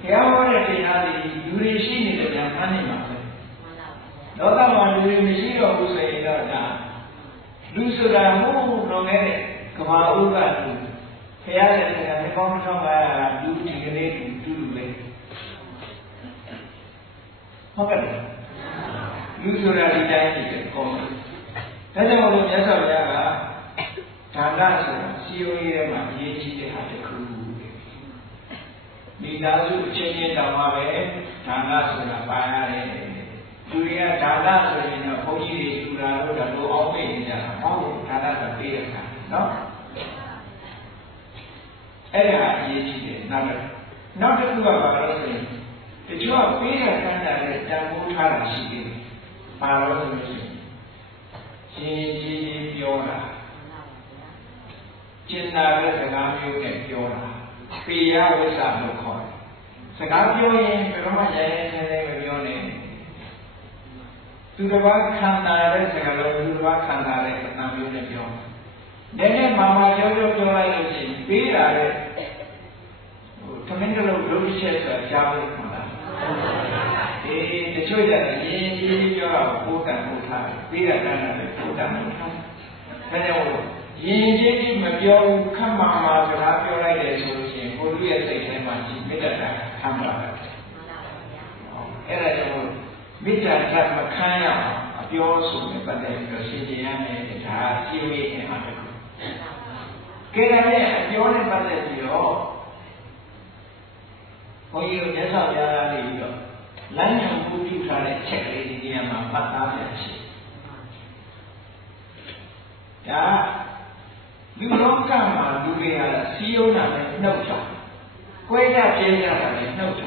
ဘုရားဟောတဲ့တရားတွေလူတွေရှိနေတဲ့ဉာဏ်ဖန်နေမှာပဲလောကမှာလူတွေမရှိတော့ဘူးဆိုရင်တော့ဒါလူဆိုတာဟိုးလုံးခဲ့တဲ့ကဘာဥကလူဘုရားရဲ့တရားတွေပေါင်း1500လူဒီကနေ့တူပဲဟုတ်ကဲ့လူဆိုတာဒီတိုင်းဖြစ်တယ်ကောင်းတယ်ဒါကြောင့်လို့မြတ်စွာဘုရားကဒါနဆိုတာစီယုံရေးထဲမှာအရေးကြီးတဲ့ဟာတစ်ခုမိသားစုအချင်းချင်းတောင်မှပဲဒါနဆိုတာပါရတယ်သူတွေကဒါနဆိုရင်တော့ဘုန်းကြီးတွေထူတာလို့တော့လိုအောင်သိနေကြတာဟုတ်တယ်ဒါနဆိုပေးရတာနော်အဲ့ဒါအရေးကြီးတယ်နောက်တော့ နောက်တစ်ခုကဘာလို့ဆိုရင်တချို့ကပေးရကမ်းတာနဲ့တန်ဖိုးထားတာရှိတယ်။ဘာလို့ဆိုလို့ရှိရင်ကြီးပြောတာကျင်နာတဲ့စကားမျိုးနဲ့ပြောတာပေရဝိသလို့ခေါ်တယ်။စကားပြောရင်ဘယ်တော့မှရဲရဲဆဲဆဲမပြောနဲ့။သူတစ်ပါးခံတာတဲ့စကားလုံးသူတစ်ပါးခံတာတဲ့အတန်မျိုးနဲ့ပြော။နည်းနည်းမာမာကြောပြောလိုက်လို့ရှိရင်ပေးတာတဲ့သမင်းတို့လုပ်ချက်ဆိုတာကြားလို့ခေါ်တာတချို့ကြတယ်ရင်းကြီးပြောတာကိုပိုးတန်ပို့ထားတယ်ပြီးတာတန်းတယ်ပိုးတန်ပို့ထားတယ်ဒါကြောင့်ရင်းကြီးမပြောဘူးခက်မာမာစကားပြောလိုက်တယ်ဆိုလို့ရှိရင်ကိုလူရဲ့စိတ်ထဲမှာရှိမေတ္တာခံပါပဲအဲ့ဒါကြောင့်မေတ္တာကမခံရအောင်အပြောဆိုနဲ့ပတ်သက်ပြီးတော့ရှင်းပြရမယ်ဒါစီဝေးအမှားတစ်ခုကဲလည်းအပြောနဲ့ပတ်သက်ပြီးတော့ဘုန်းကြီးတို့မြတ်စွာဘုရားကနေပြီးတော့လမ်းညွှန်မှုပြုထားတဲ့ချက်ကလေးဒီနေရာမှာပတ်သားပြန်ရှိဒါလူလောကမှာလူတွေကစီးရုံးတာနဲ့နှုတ်ချကွဲကြပြဲကြတာနဲ့နှုတ်ချ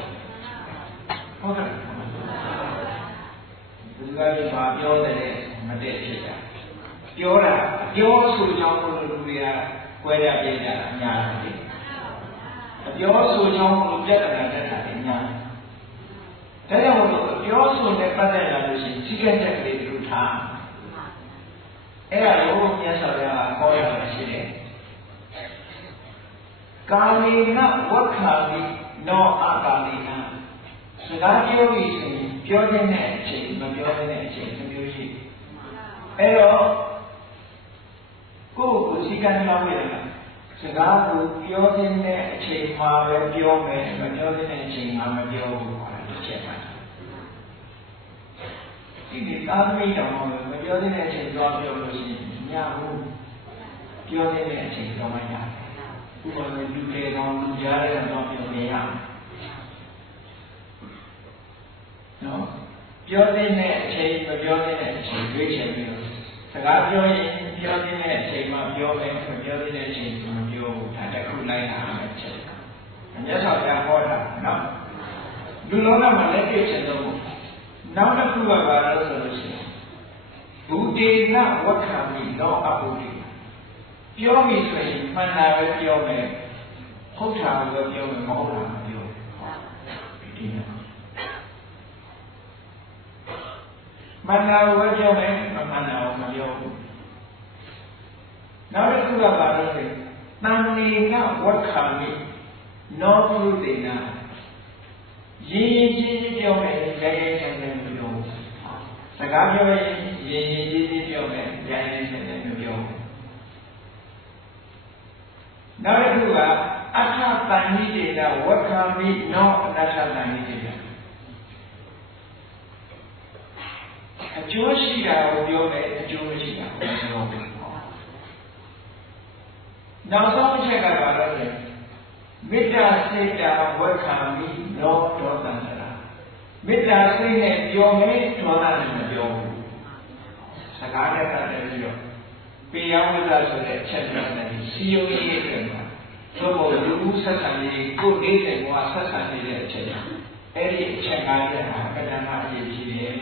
ဟုတ်ကဲ့လူကလည်းဘာပြောတယ်မတည့်ဖြစ်တာပြောတာပြောဆိုကြောင်းလို့လူတွေကကွဲကြပြဲကြတာအများကြီးအပြောဆိုကြောင်းကိုပြတ်တာတက်တာအများဒါကြောင့်မို့လို့ပြောဆိုနဲ့ပတ်သက်လာလို့ရှိရင်စိတ်ကြက်ကလေးတို့ထားအဲ့ဒါကိုမြတ်စွာဘုရားဟောရတာရှိတယ်ကာမေနဝက္ခာမိနောအကာမေနစကားပြောပြီးဆိုရင်ပြောတဲ့အချိန်မပြောတဲ့အချိန်မျိုးရှိအဲ့တော့ကိုယ့်ကိုစိတ်ကမ်းလောက်ရတာစကားကိုပြောတဲ့အချိန်မှာပဲပြောမယ်မပြောတဲ့အချိန်မှာမပြောဘူးခေါ်တာတစ်ချက်ပါဒီသာသမီတော်မပြောတဲ့အချိန်တော့ပြောလို့ရှိရင်ညဘူးပြောတဲ့အချိန်တော့မရဘူးဥပမာလူတွေကောင်လူကြားတဲ့တော့ပြောနေရနော်ပြောတဲ့အချိန်မပြောတဲ့အချိန်ရွေးချယ်ပြီးတော့စကားပြောရင်ပြောတဲ့အချိန်မှာပြောမယ်မပြောတဲ့အချိန်မှာမပြောဘူးဒါတခုလိုက်တာပဲချက်မြတ်စွာဘုရားဟောတာနော်လူလုံးကမှလက်တွေ့ချက်တော့နောက်တစ်ခုကဘာလို့ဆိုလို့ရှိရင်ဘူတေနဝက္ခာမိလောအဘုဒ္ဓပြောပြီဆိုရင်မှန်တာပဲပြောမယ်ဟုတ်တာပဲပြောမယ်မဟုတ်တာမပြောဒီနေ့မှန်တာပဲပြောမယ်မမှန်တာမပြောဘူးနောက်တစ်ခုကဘာလို့လဲတန်နေကဝက္ခာမိနောဘုဒ္ဓေနရင်းကြီးပြောမယ်ကြဲကြဲကြဲမပြောဘူးစကားပြောရင်ရင်းကြီးပြောမယ်ကြဲကြဲကြဲမပြောဘူးနောက်တစ်ခုကအထတန်ကြီးတေတာဝက္ခာမိနောအနတ္ထတန်ကြီးတေတာအကျိုးရှိတာကိုပြောမယ်အကျိုးမရှိတာကိုပြောမယ်နောက်ဆုံးအချက်ကဘာလို့လဲမေတ္တာစိတ်တာဝက္ခာမိနောဒေါသန္တရာမေတ္တာစိတ်နဲ့ပြောမယ်ဒေါသနဲ့မပြောဘူးစကားနဲ့ပတ်သက်ပြီးတော့ပေယဝိသဆိုတဲ့အချက်နဲ့စီယုံရေးအတွက်မှာသို့မဟုတ်လူဆက်ဆံရေးကိုနေတဲ့ဘဝဆက်ဆံနေတဲ့အချက်အဲ့ဒီအချက်ကားရဲ့ဟာကတ္တနာအရေးကြီးတယ်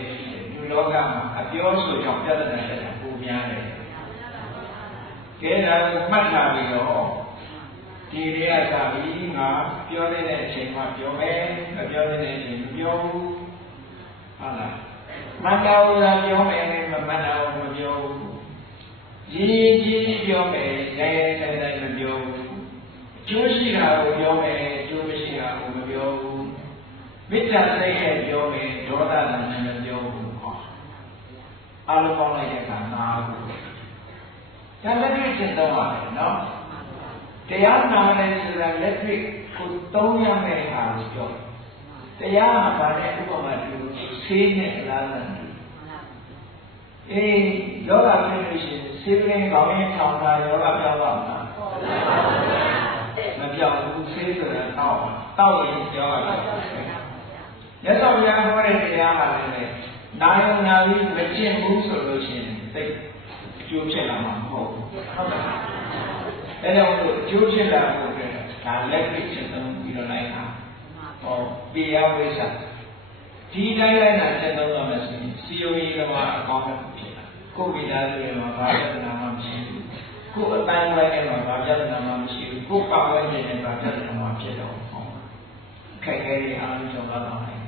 လူလောကမှာအပြောဆိုကြောင့်ပြဿနာတက်တာပုံများတယ်ကဲဒါကိုမှတ်ထားပြီးတော့ဒီရေကသာပြီးငါပြောတဲ့အချိန်မှာပြောမယ်မပြောတဲ့အချိန်မပြောဘူးဟုတ်လားမန္တာဝရပြောမယ်မမန္တာဝမပြောဘူးရင်းကြီးပြောမယ်တိုင်းတိုင်းမပြောဘူးအကျိုးရှိတာကိုပြောမယ်အကျိုးမရှိတာကိုမပြောဘူးမေတ္တာစိတ်နဲ့ပြောမယ်ဒေါသနဲ့မပြောဘူးဟောအလုံးပေါင်းလိုက်တဲ့အခါ၅ခုဒါလက်တွေ့ကျင့်သုံးပါမယ်နော်တရားနာမယ်ဆိုတာလက်တွေ့ကိုသုံးရမယ့်ဟာကိုပြောတရားမှာဗာတဲ့ဥပမာတူဆေးနဲ့လားလားအေးယောဂဖြစ်လို့ရှိရင်ဆေးကလေးကောင်းရင်ထောင်တာယောဂပြောင်းပါမလားမပြောင်းဘူးဆေးဆိုတာတောက်ရင်ယောဂပြောင်းမြတ်စွာဘုရားဟောတဲ့တရားဟာလည်းနာယုံနာပြီးမကျင့်ဘူးဆိုလို့ရှိရင်သိအကျိုးဖြစ်လာမှာမဟုတ်ဘူးဟုတ်ကဲ့အဲကြောင့်မို့အကျိုးဖြစ်လာဖို့အတွက်ဒါလက်တွေ့ချက်သုံးပြီးတော့လိုက်တာ ပေယဝိသဒီတိုင်းလိုက်တာချက်တော့မှဆိုရင်စီယုံကြီးကအကောင်းဆုံးဖြစ်တာကိုယ်မိသားစုတွေမှာဘာပြဿနာမှမရှိဘူးကိုယ်အတိုင်းဝိုင်းထဲမှာဘာပြဿနာမှမရှိဘူးကိုယ်ပတ်ဝန်းကျင်နဲ့ဘာပြဿနာမှဖြစ်တော့ခက်ခဲတွေအားလုံးကျော်သွားတော့တယ်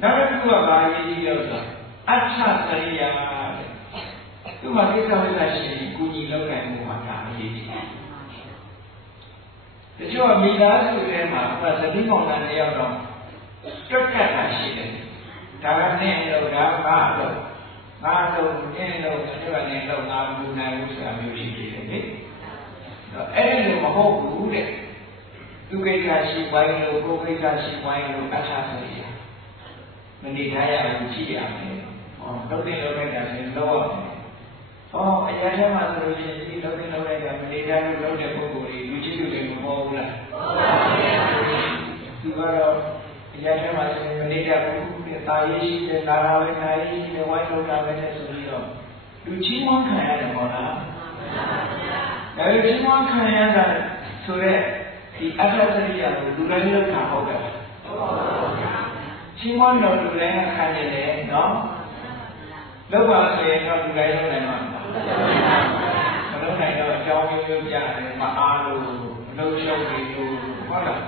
နောက်တစ်ခုကဘာရေးကြီးလို့ဆိုအဋ္ဌစရိယာတဲ့သူ့မှာကိစ္စဝိသရှိရင်ကုညီလောက်နိုင်မှုမှာဒါအရေးကြီးတယ်တချို့မိသားစုထဲမှာသတိမောင်နှံတယောက်တော့တွက်ကတ်တာရှိတယ်ဒါကနဲ့လို့ဒါဘာလို့ငါတို့နင်းလို့ဒီကနေ့တော့ငါမူနိုင်ဘူးဆိုတာမျိုးရှိတယ်လေအဲ့ဒီလိုမဟုတ်ဘူးတဲ့သူကိစ္စရှိဝိုင်းလို့ကိုယ်ကိစ္စရှိဝိုင်းလို့အထာဆိုရမနေထားရဘူးကြည့်ရမယ်တော့တင်လို့လိုက်တာဆိုတော့အရာထဲမှာဆိုလို့ရှိရင်ဒီတော့တင်လို့လိုက်တာမနေထားလို့လုပ်တဲ့ပုဂ္ဂိုလ်တွေလူကြီးလူတွေမပေါ်ဘူးလားဟုတ်ပါဘူးသူကတော့အရာထဲမှာဆိုရင်မနေကြဘူးတာရေးရှိတယ်ဒါလာပဲတာရေးရှိတယ်ဝိုင်းလို့တာပဲနဲ့ဆိုပြီးတော့လူချင်းဝန်းခံရတယ်ပေါ့လားဒါပေမဲ့ချင်းဝန်းခံရတာဆိုတော့ဒီအတ္တစရိယာကိုလူတိုင်းလောက်တာဟုတ်တယ်ချင်းဝန်းတော့လူတိုင်းခံရတယ်နော်လောက်ပါဆိုရင်တော့လူတိုင်းလောက်နိုင်မှာမလုပ်နိုင်တော့အကြောင်းမျိုးမျိုးပြတယ်မအားလို့မလုပ်ရှုပ်နေလို့ဟုတ်လား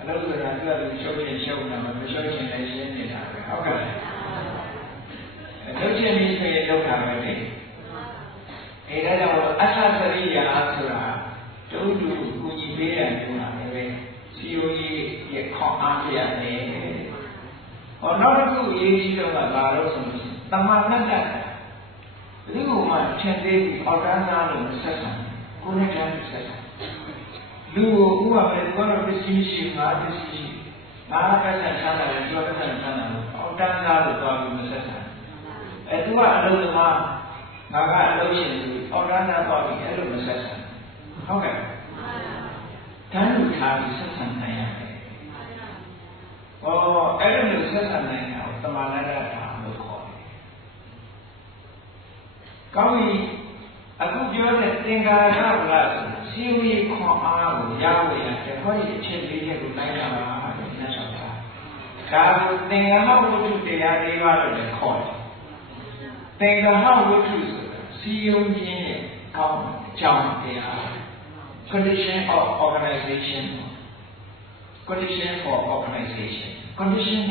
အလုပ်ဆိုတာသူကသူရှုပ်ရင်ရှုပ်နေတာမရှုပ်ရင်လည်းရှင်းနေတာပဲဟုတ်ကဲ့လုပ်ချင်ပြီဆိုရင်လုပ်တာပဲလေအဲဒါကြောင့်အဋ္ဌစရိယာဆိုတာတူတူကူညီပေးရမျိုးတာပဲစီယိုကြီးရဲ့ခေါင်းအားပြရတယ်နောက်တစ်ခုအရေးကြီးတော့ကဘာလို့ဆိုလို့တမန်နဲ့တတ်ဒီလိုမှထင်သေးပြီးအောက်တန်းသားလို့ဆက်ဆံကိုယ်နဲ့တည်းဆက်ဆံလူကိုဥပမာပဲဒီကတော့ပစ္စည်းရှိငါပစ္စည်းရှိငါကဆက်ဆံထားတယ်ပြောဆက်ဆံထားတယ်အောက်တန်းသားလို့ပြောပြီးမဆက်ဆံသူကအလုပ်သမားငါကအလုပ်ရှင်လူအောက်တန်းသားပေါ့ပြီးအဲ့လိုမဆက်ဆံဟုတ်ကဲ့တန်းလူထားပြီးဆက်ဆံနိုင်ရတယ်အဲ့လိုဆက်ဆံနိုင်တာကိုတမန်တော်တာလို့ခေါ်တယ်ကောင်းပြီအခုပြောတဲ့သင်္ကာရဗလာစီဝီခွန်အားကိုရဝေရတယ်ခေါ်ဒီအချက်လေးတွေကိုနိုင်တာပါလို့ညှိနှိုင်းတာဒါကိုသင်္ကာဟဝတ္ထုတရား၄ပါးလို့လည်းခေါ်တယ်သင်္ကာဟဝတ္ထုဆိုတာစီယုံခြင်းရဲ့ကောင်းကြောင်းတရား condition of organization condition for organization condition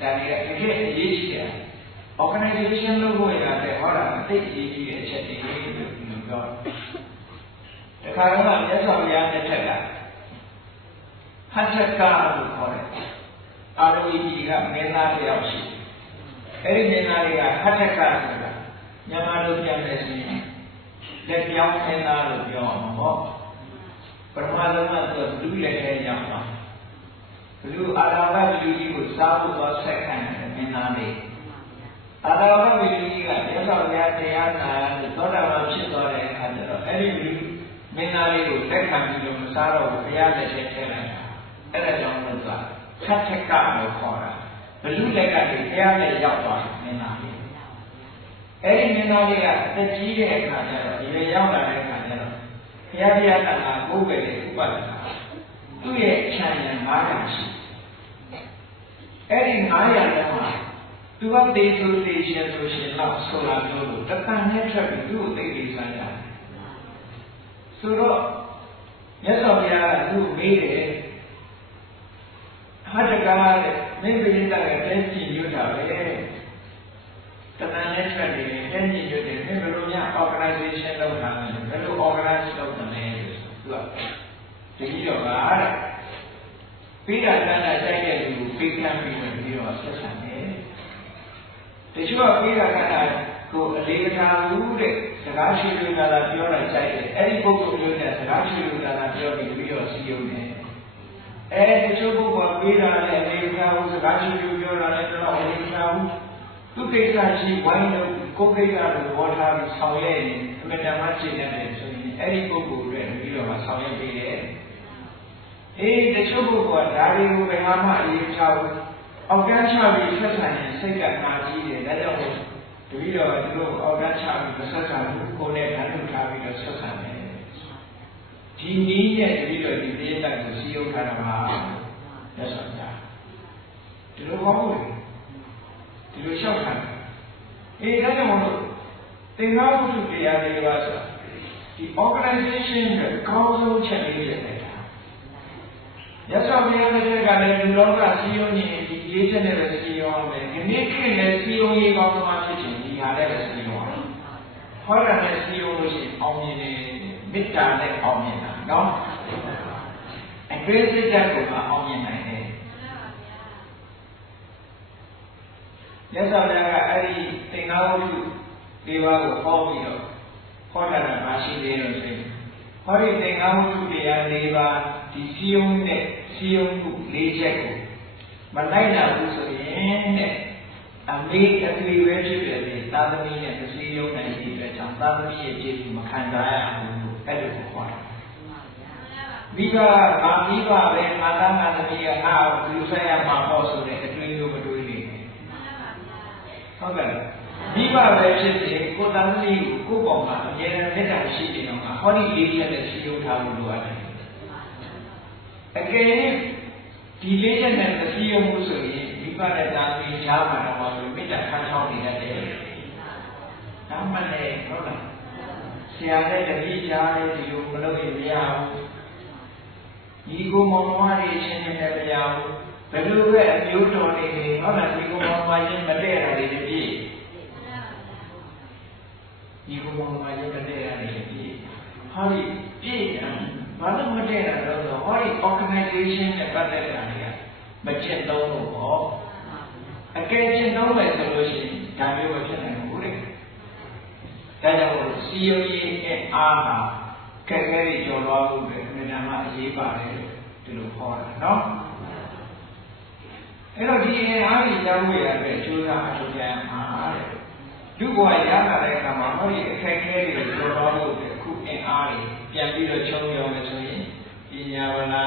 ဒါတွေကတကယ်အရေးကြီးတယ် organization လို့ပြောရတယ်ဟောတာအသိအရေးကြီးတဲ့အချက်တွေလို့ပြောတခါတော့မြတ်စွာဘုရားတစ်ထက်ကဟတ္ထကလို့ခေါ်တယ်အာရဝီကြီးကမင်းသားတယောက်ရှိတယ်အဲ့ဒီမင်းသားတွေကဟတ္ထကဆိုတာမြန်မာလိုပြန်မယ်ဆိုရင်လက်ပြောင်းမင်းသားလို့ပြောအောင်ပေါ့ပထမဆုံးကသူလူလက်ထဲရောက်သွားလူအာရဝလူကြီးကိုစားဖို့တော့ဆက်ခံတယ်မင်းသားလေးအာရဝလူကြီးကမြတ်စွာဘုရားတရားနာလို့သောတာပန်ဖြစ်သွားတဲ့အခါကျတော့အဲ့ဒီလူမင်းသားလေးကိုလက်ခံပြီးတော့မစားတော့ဘူးဘုရားလက်ထဲထည့်လိုက်တာအဲ့ဒါကြောင့်လို့သူကထထကလို့ခေါ်တာဘလူလက်ကနေဘုရားလက်ရောက်သွားတယ်မင်းသားလေးအဲ့ဒီမင်းသားလေးကအသက်ကြီးတဲ့အခါကျတော့ဒီလိုရောက်လာတဲ့အခါကျတော့ဘုရားတရားနာကိုယ်ပဲလေဥပဒနာသူ့ရဲ့ခြံရံ900ရှိအဲ့ဒီ900ထဲမှာသူကတေဆိုတေရှင်ဆိုရှင်တော့ဆိုတာမျိုးလို့တခါနဲ့ထွက်ပြီးသူ့ကိုသိသိစားကြတယ်ဆိုတော့မြတ်စွာဘုရားကသူ့ကိုမေးတယ်ဟာတကားတဲ့မင်းပြည်ကလည်းတဲကြည့်ညွတ်တာပဲတခါနဲ့ထွက်နေတယ်တဲကြည့်ညွတ်တယ်မင်းဘယ်လိုများ organization လုပ်တာလဲဘယ်လို organize လုပ်တယ်လဲသူကဒီကြီးတော့ပါတဲ့ပြီးတာတန်းတာကြိုက်တဲ့လူကိုပေးကမ်းပြီးတော့ဆက်ဆံတယ်တချို့ကပြီးတာကကိုအလေးထားဘူးတဲ့စကားရှိလို့လာပြောတာကြိုက်တယ်အဲ့ဒီပုဂ္ဂိုလ်မျိုးနဲ့စကားရှိလို့လာပြောပြီးတော့စီယုံတယ်တချို့ပုဂ္ဂိုလ်ပေးတာလည်းအလေးထားဘူးစကားရှိလို့ပြောတာလည်းတော့အလေးထားဘူးသူကိစ္စရှိဝိုင်းလို့ကိုယ်ကိစ္စကိုဘောထားပြီးဆောင်ရွက်ရင်အမှန်တမ်းရှင်းတယ်ဆိုရင်အဲ့ဒီပုဂ္ဂိုလ်တွေပြီးတော့ဆောင်ရွက်ပေးတယ်တချို့ပုဂ္ဂိုလ်ကဒါတွေကိုဘယ်မှအရေးထားဘူးအောက်ကန်းချပြီးဆက်ဆံရင်စိတ်ကမာကြီးတယ်ဒါကြောင့်တပည့်တော်ကသူတို့အောက်ကန်းချပြီးဆက်ဆံဘူးကိုယ်နဲ့ဓာတ်ထုတ်ထားပြီးတော့ဆက်ဆံတယ် ဒီနည်းနဲ့ပြီးတော့ဒီပြည့်တတ်ကိုစီယုံထားတာပါလက်ဆောင်ကြဒီလိုဟောဖို့ဒီလိုလျှောက်ထားတယ်အေးဒါကြောင့်မလို့သင်္ဃာဝတ္ထုတရားတွေပါဆိုဒီ organization ရဲ့ကောင်းဆုံးချက်လေးတွေနဲ့တာရသော်များတဲ့ကလည်းလူလောကစီယုံနေဒီရေးချက်နဲ့ပဲစီယုံအောင်ပဲဒီနေ့ခေတ်နဲ့စီယုံရေးကောင်းသမားဖြစ်ခြင်းဒီဟာလည်းပဲစီယုံအောင်ဟောတာနဲ့စီယုံလို့ရှိရင်အောင်မြင်တယ်မေတ္တာနဲ့အောင်မြင်တာနော်အကျိုးစိတ်ဓာတ်ကိုအောင်မြင်နိုင်တယ်ရသော်များကအဲ့ဒီသင်္ဃာဝတ္ထုဒီပါကိုဟောပြီးတော့ဟောတာကမရှိသေးလို့ဆိုရင်ဟောဒီသင်္ဃာဝတ္ထုတရား၄ပါးဒီစီယုံနဲ့စီယုံမှု၄ချက်ကိုမလိုက်နိုင်ဘူးဆိုရင်တဲ့အမေအကလေးပဲဖြစ်တယ်လေသာသမီနဲ့စီယုံနိုင်တဲ့အတွက်ကြောင့်သာသမီရဲ့ကျေးဇူးမခံစားရဘူးလို့အဲ့လိုကိုခေါ်တာမိဘဗာမိဘပဲငါသားငါသမီးကငါ့ကိုလူဆက်ရမှာပေါ့ဆိုတဲ့အတွေ့အကြုံမတွေ့နေဘူးဟုတ်ကဲ့မိဘပဲဖြစ်စေကိုယ်သားသမီးကိုကိုယ့်ပေါ်မှာအမြဲတမ်းမေတ္တာရှိနေတော့ဟောဒီ၄ချက်နဲ့စီယုံထားလို့လိုအပ်တယ်အကယ်၍ဒီ၄ချက်နဲ့စီယုံမှုဆိုရင်မိဘနဲ့သားသမီးရှားမှာတော့မေတ္တာခံချောင်းနေတတ်တယ်ဒါမှလည်းဟုတ်လားဆရာနဲ့တပည့်ကြားတဲ့ဒီလိုမလုပ်ရင်မရဘူးဒီကိုမောင်မတွေချင်းချင်းနဲ့မရဘူးဘယ်လိုပဲအမျိုးတော်နေနေဟုတ်လားဒီကိုမောင်မချင်းမတည့်တာတွေတပြည့်ဒီကိုမောင်မချင်းမတည့်တာတွေတပြည့်ဟောဒီပြည့်ဘာလို့မတည့်တာလဲဆိုတော့ဟောဒီ organization နဲ့ပတ်သက်တာတွေကမကျင့်သုံးလို့ပေါ့အကယ်ကျင့်သုံးမယ်ဆိုလို့ရှိရင်ဒါမျိုးမဖြစ်နိုင်ဘူးလေဒါကြောင့်စီယုံရေးအားဟာကဲကဲကြီးကျော်လွှားဖို့ပဲအမြဲတမ်းအရေးပါတယ်ဒီလိုခေါ်တာနော်အဲ့တော့ဒီအားကြီးကြောင်းရရပဲကျိုးစားအထောက်ပြန်မှာတဲ့လူဘဝရလာတဲ့အခါမှာဟောဒီအခက်အခဲတွေကျော်လွှားဖို့အခုအားတွေပြန်ပြီးတော့ချုံရောမယ်ဆိုရင်ပညာဝလာ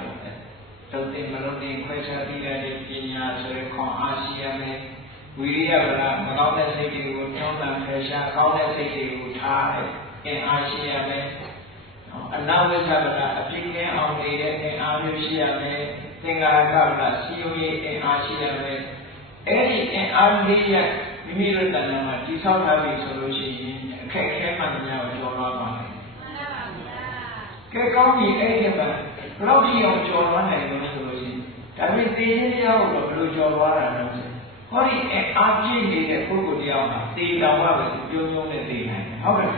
တဲ့တုတ်တင်မလို့တင်ခွဲခြားပြီးတဲ့ပညာဆိုရခွန်အားရှိရမယ်ဝိရိယဝလာမကောင်းတဲ့စိတ်တွေကိုထုံးတာဖယ်ရှားကောင်းတဲ့စိတ်တွေကိုထားတဲ့အားရှိရမယ်အနာဝိသဗလာအပြည့်ကင်းအောင်နေတဲ့အားမျိုးရှိရမယ်သင်္ကာရကဗလာစီယုံရေးအားရှိရမယ်အဲ့ဒီအားလေးရမိမိတို့တဏ္ဍာမှာတိဆောက်ထားပြီဆိုလို့ရှိရင်အခက်အခဲမှန်များကိုကျော်လွှားပါမယ်ကဲကောင်းပြီအဲ့ဒီမှာဘယ်လောက်ကြီးအောင်ကျော်လွှားနိုင်လို့ဆိုလို့ရှိရင်ဒါပေမဲ့သိရင်တရားကိုတော့ဘယ်လိုကျော်လွှားတာလဲဟောဒီအားပြည့်နေတဲ့ပုဂ္ဂိုလ်တရားမှာသေတော်မှာပဲပြုံးပြုံးနဲ့သိနိုင်တယ်ဟုတ်ကဲ့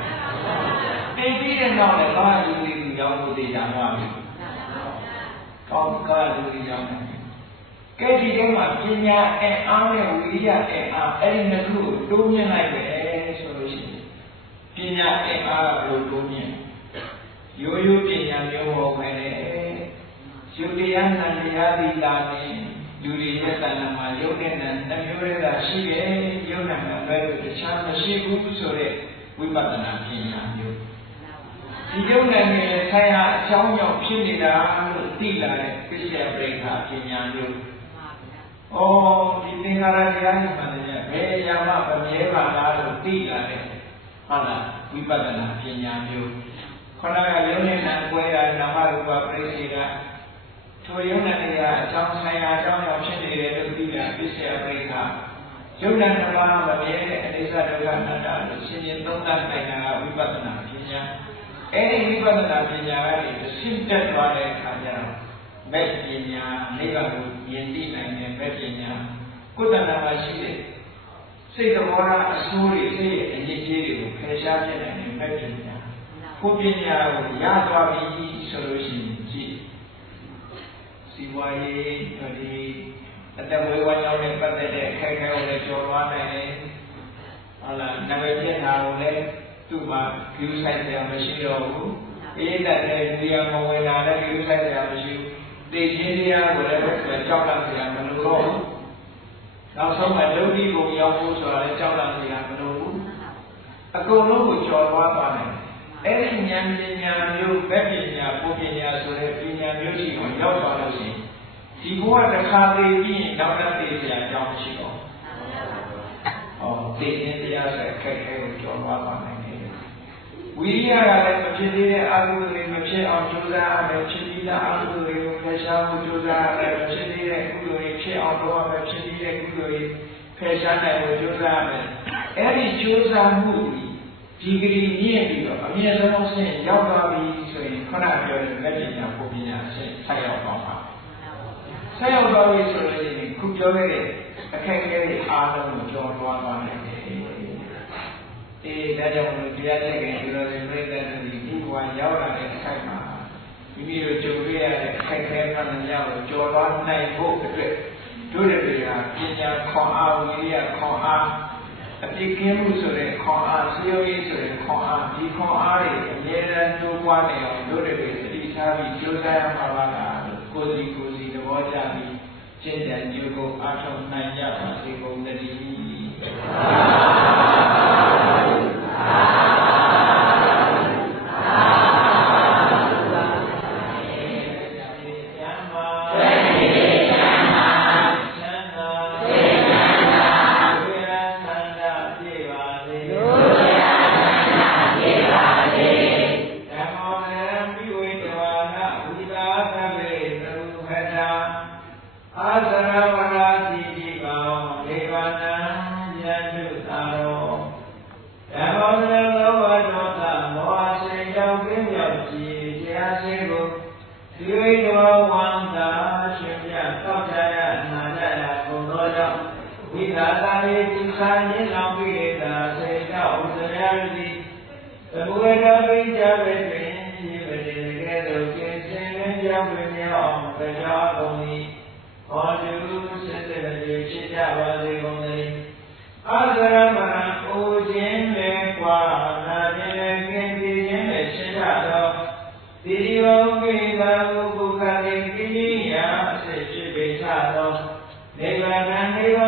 သိပြီးတဲ့နောက်လည်းဘာလူတွေရောက်လို့သိတာမှာပဲကောင်းကားလူတွေရောက်တယ်ကဲဒီထဲမှာပညာအားနဲ့ဝိရိယအားအဲ့ဒီနှစ်ခုကိုတိုးမြင့်လိုက်ပဲဆိုလို့ရှိရင်ပညာအားကိုတိုးမြင့်ရိုးရိုးပညာမျိုးဟောမယ်လေယုတ်တရားနဲ့တရားဒီလာနေလူတွေရဲ့တဏ္ဍာမှာယုတ်တဲ့နဲ့တစ်မျိုးတည်းသာရှိတယ်ယုတ်နဲ့ပဲတခြားမရှိဘူးဆိုတဲ့ဝိပဿနာပညာမျိုးဒီယုတ်နဲ့ဆိုင်ရာအကြောင်းကြောင့်ဖြစ်နေတာလို့သိလာတဲ့ပစ္စယပရိက္ခပညာမျိုးဩဒီသင်္ခါရတရားကြီးမှလည်းဘယ်ရာမှမမြဲပါလားလို့သိလာတဲ့ဟုတ်လားဝိပဿနာပညာမျိုးခန္ဓာကယုတ်နဲ့ကွဲတာနာမရူပပရိစ္ဆေကထိုယုံနဲ့တရားအကြောင်းဆိုင်ရာအကြောင်းကြောင့်ဖြစ်နေတယ်လို့သိတာပစ္စယပရိက္ခယုံနဲ့တစ်ပါးမမြဲတဲ့အနိစ္စဒုက္ခအနတ္တလို့ရှင်းရှင်းသုံးသပ်နိုင်တာဝိပဿနာပညာအဲ့ဒီဝိပဿနာပညာကနေရှင်းတတ်သွားတဲ့အခါကျတော့မဲ့ပညာနိဗ္ဗာန်ကိုယဉ်သိနိုင်တဲ့မဲ့ပညာကိုယ်တဏ္ဍာမှာရှိတဲ့စိတ်တော်ရာအဆိုးတွေစိတ်ရဲ့အညစ်အကြေးတွေကိုဖယ်ရှားပြနိုင်တဲ့မဲ့ပညာကိုပညာကိုရသွားပြီဆိုလို့ရှိရင်ကြည့်စီဝါရေးဒီအတဝေဝါကြောင့်လည်းပတ်သက်တဲ့အခက်အခဲကိုလည်းကျော်လွှားနိုင်တယ်ဟုတ်လားနံပါတ်ပြတာကိုလည်းသူ့မှာ view site တွေမရှိတော့ဘူးအေးတဲ့နေရာမဝင်လာတဲ့ view site တွေမရှိဘူးသိချင်းတရားကိုလည်းကြောက်လန့်စရာမလိုတော့ဘူးနောက်ဆုံးမှာဒုတိယကိုရောက်ဖို့ဆိုတာလည်းကြောက်လန့်စရာမလိုဘူးအကုန်လုံးကိုကျော်လွှားသွားတယ်အဲ့ဒီဉာဏ်ပညာမျိုးဗက်ပညာပုပ္ပညာဆိုတဲ့ပညာမျိုးရှိကိုရောက်သွားလို့ရှိရင်ဒီဘဝတစ်ခါသေးပြီးရင်နောက်တစ်သေးစရာအကြောင်းရှိတော့သိခြင်းတရားဆိုအခက်အခဲကိုကျော်လွှားပါနိုင်တယ် ဝိရိယကလည်းမဖြစ်သေးတဲ့အာဟုတွေမဖြစ်အောင်ကြိုးစားရမယ်ဖြစ်ပြီးသားအာဟုတွေကိုဖယ်ရှားဖို့ကြိုးစားရမယ်မဖြစ်သေးတဲ့ကုသိုလ်တွေဖြစ်အောင်လုပ်ရမယ်ဖြစ်ပြီးတဲ့ကုသိုလ်တွေဖယ်ရှားနိုင်ဖို့ကြိုးစားရမယ်အဲ့ဒီကြိုးစားမှုဒီဂရီမြင့်ပြီးတော့အမြင့်ဆုံးအဆင့်ရောက်သွားပြီဆိုရင်ခုနပြောတဲ့လက်ပညာပုံပညာအဆင့်ဆက်ရောက်သွားပါဆက်ရောက်သွားပြီဆိုလို့ရှိရင်ခုပြောခဲ့တဲ့အခက်အခဲတွေအားလုံးကိုကျော်လွှားသွားနိုင်တယ်ဒါကြောင့်မို့တရားတဲ့ခင်ဒီလိုတွေပြည့်တဲ့ဒီဘဝရောက်လာတဲ့အခိုက်မှာမိမိတို့ကြုံရတဲ့အခက်အခဲမှန်သမျှကိုကျော်လွှားနိုင်ဖို့အတွက်တို့တွေကပညာခွန်အားဝိရိယခွန်အားအပြည့်ကင်းမှုဆိုတဲ့ခွန်အားစည်းရုံးရေးဆိုတဲ့ခွန်အားဒီခွန်အားတွေအမြဲတမ်းတိုးပွားနေအောင်တို့တွေသတိထားပြီးကြိုးစားရမှာပါလားကိုယ်စီသဘောကျပြီးကျင့်ကြံကြိုးကိုအားထုတ်နိုင်ကြပါစေကုန်သတည်းနိဗ္ဗာန်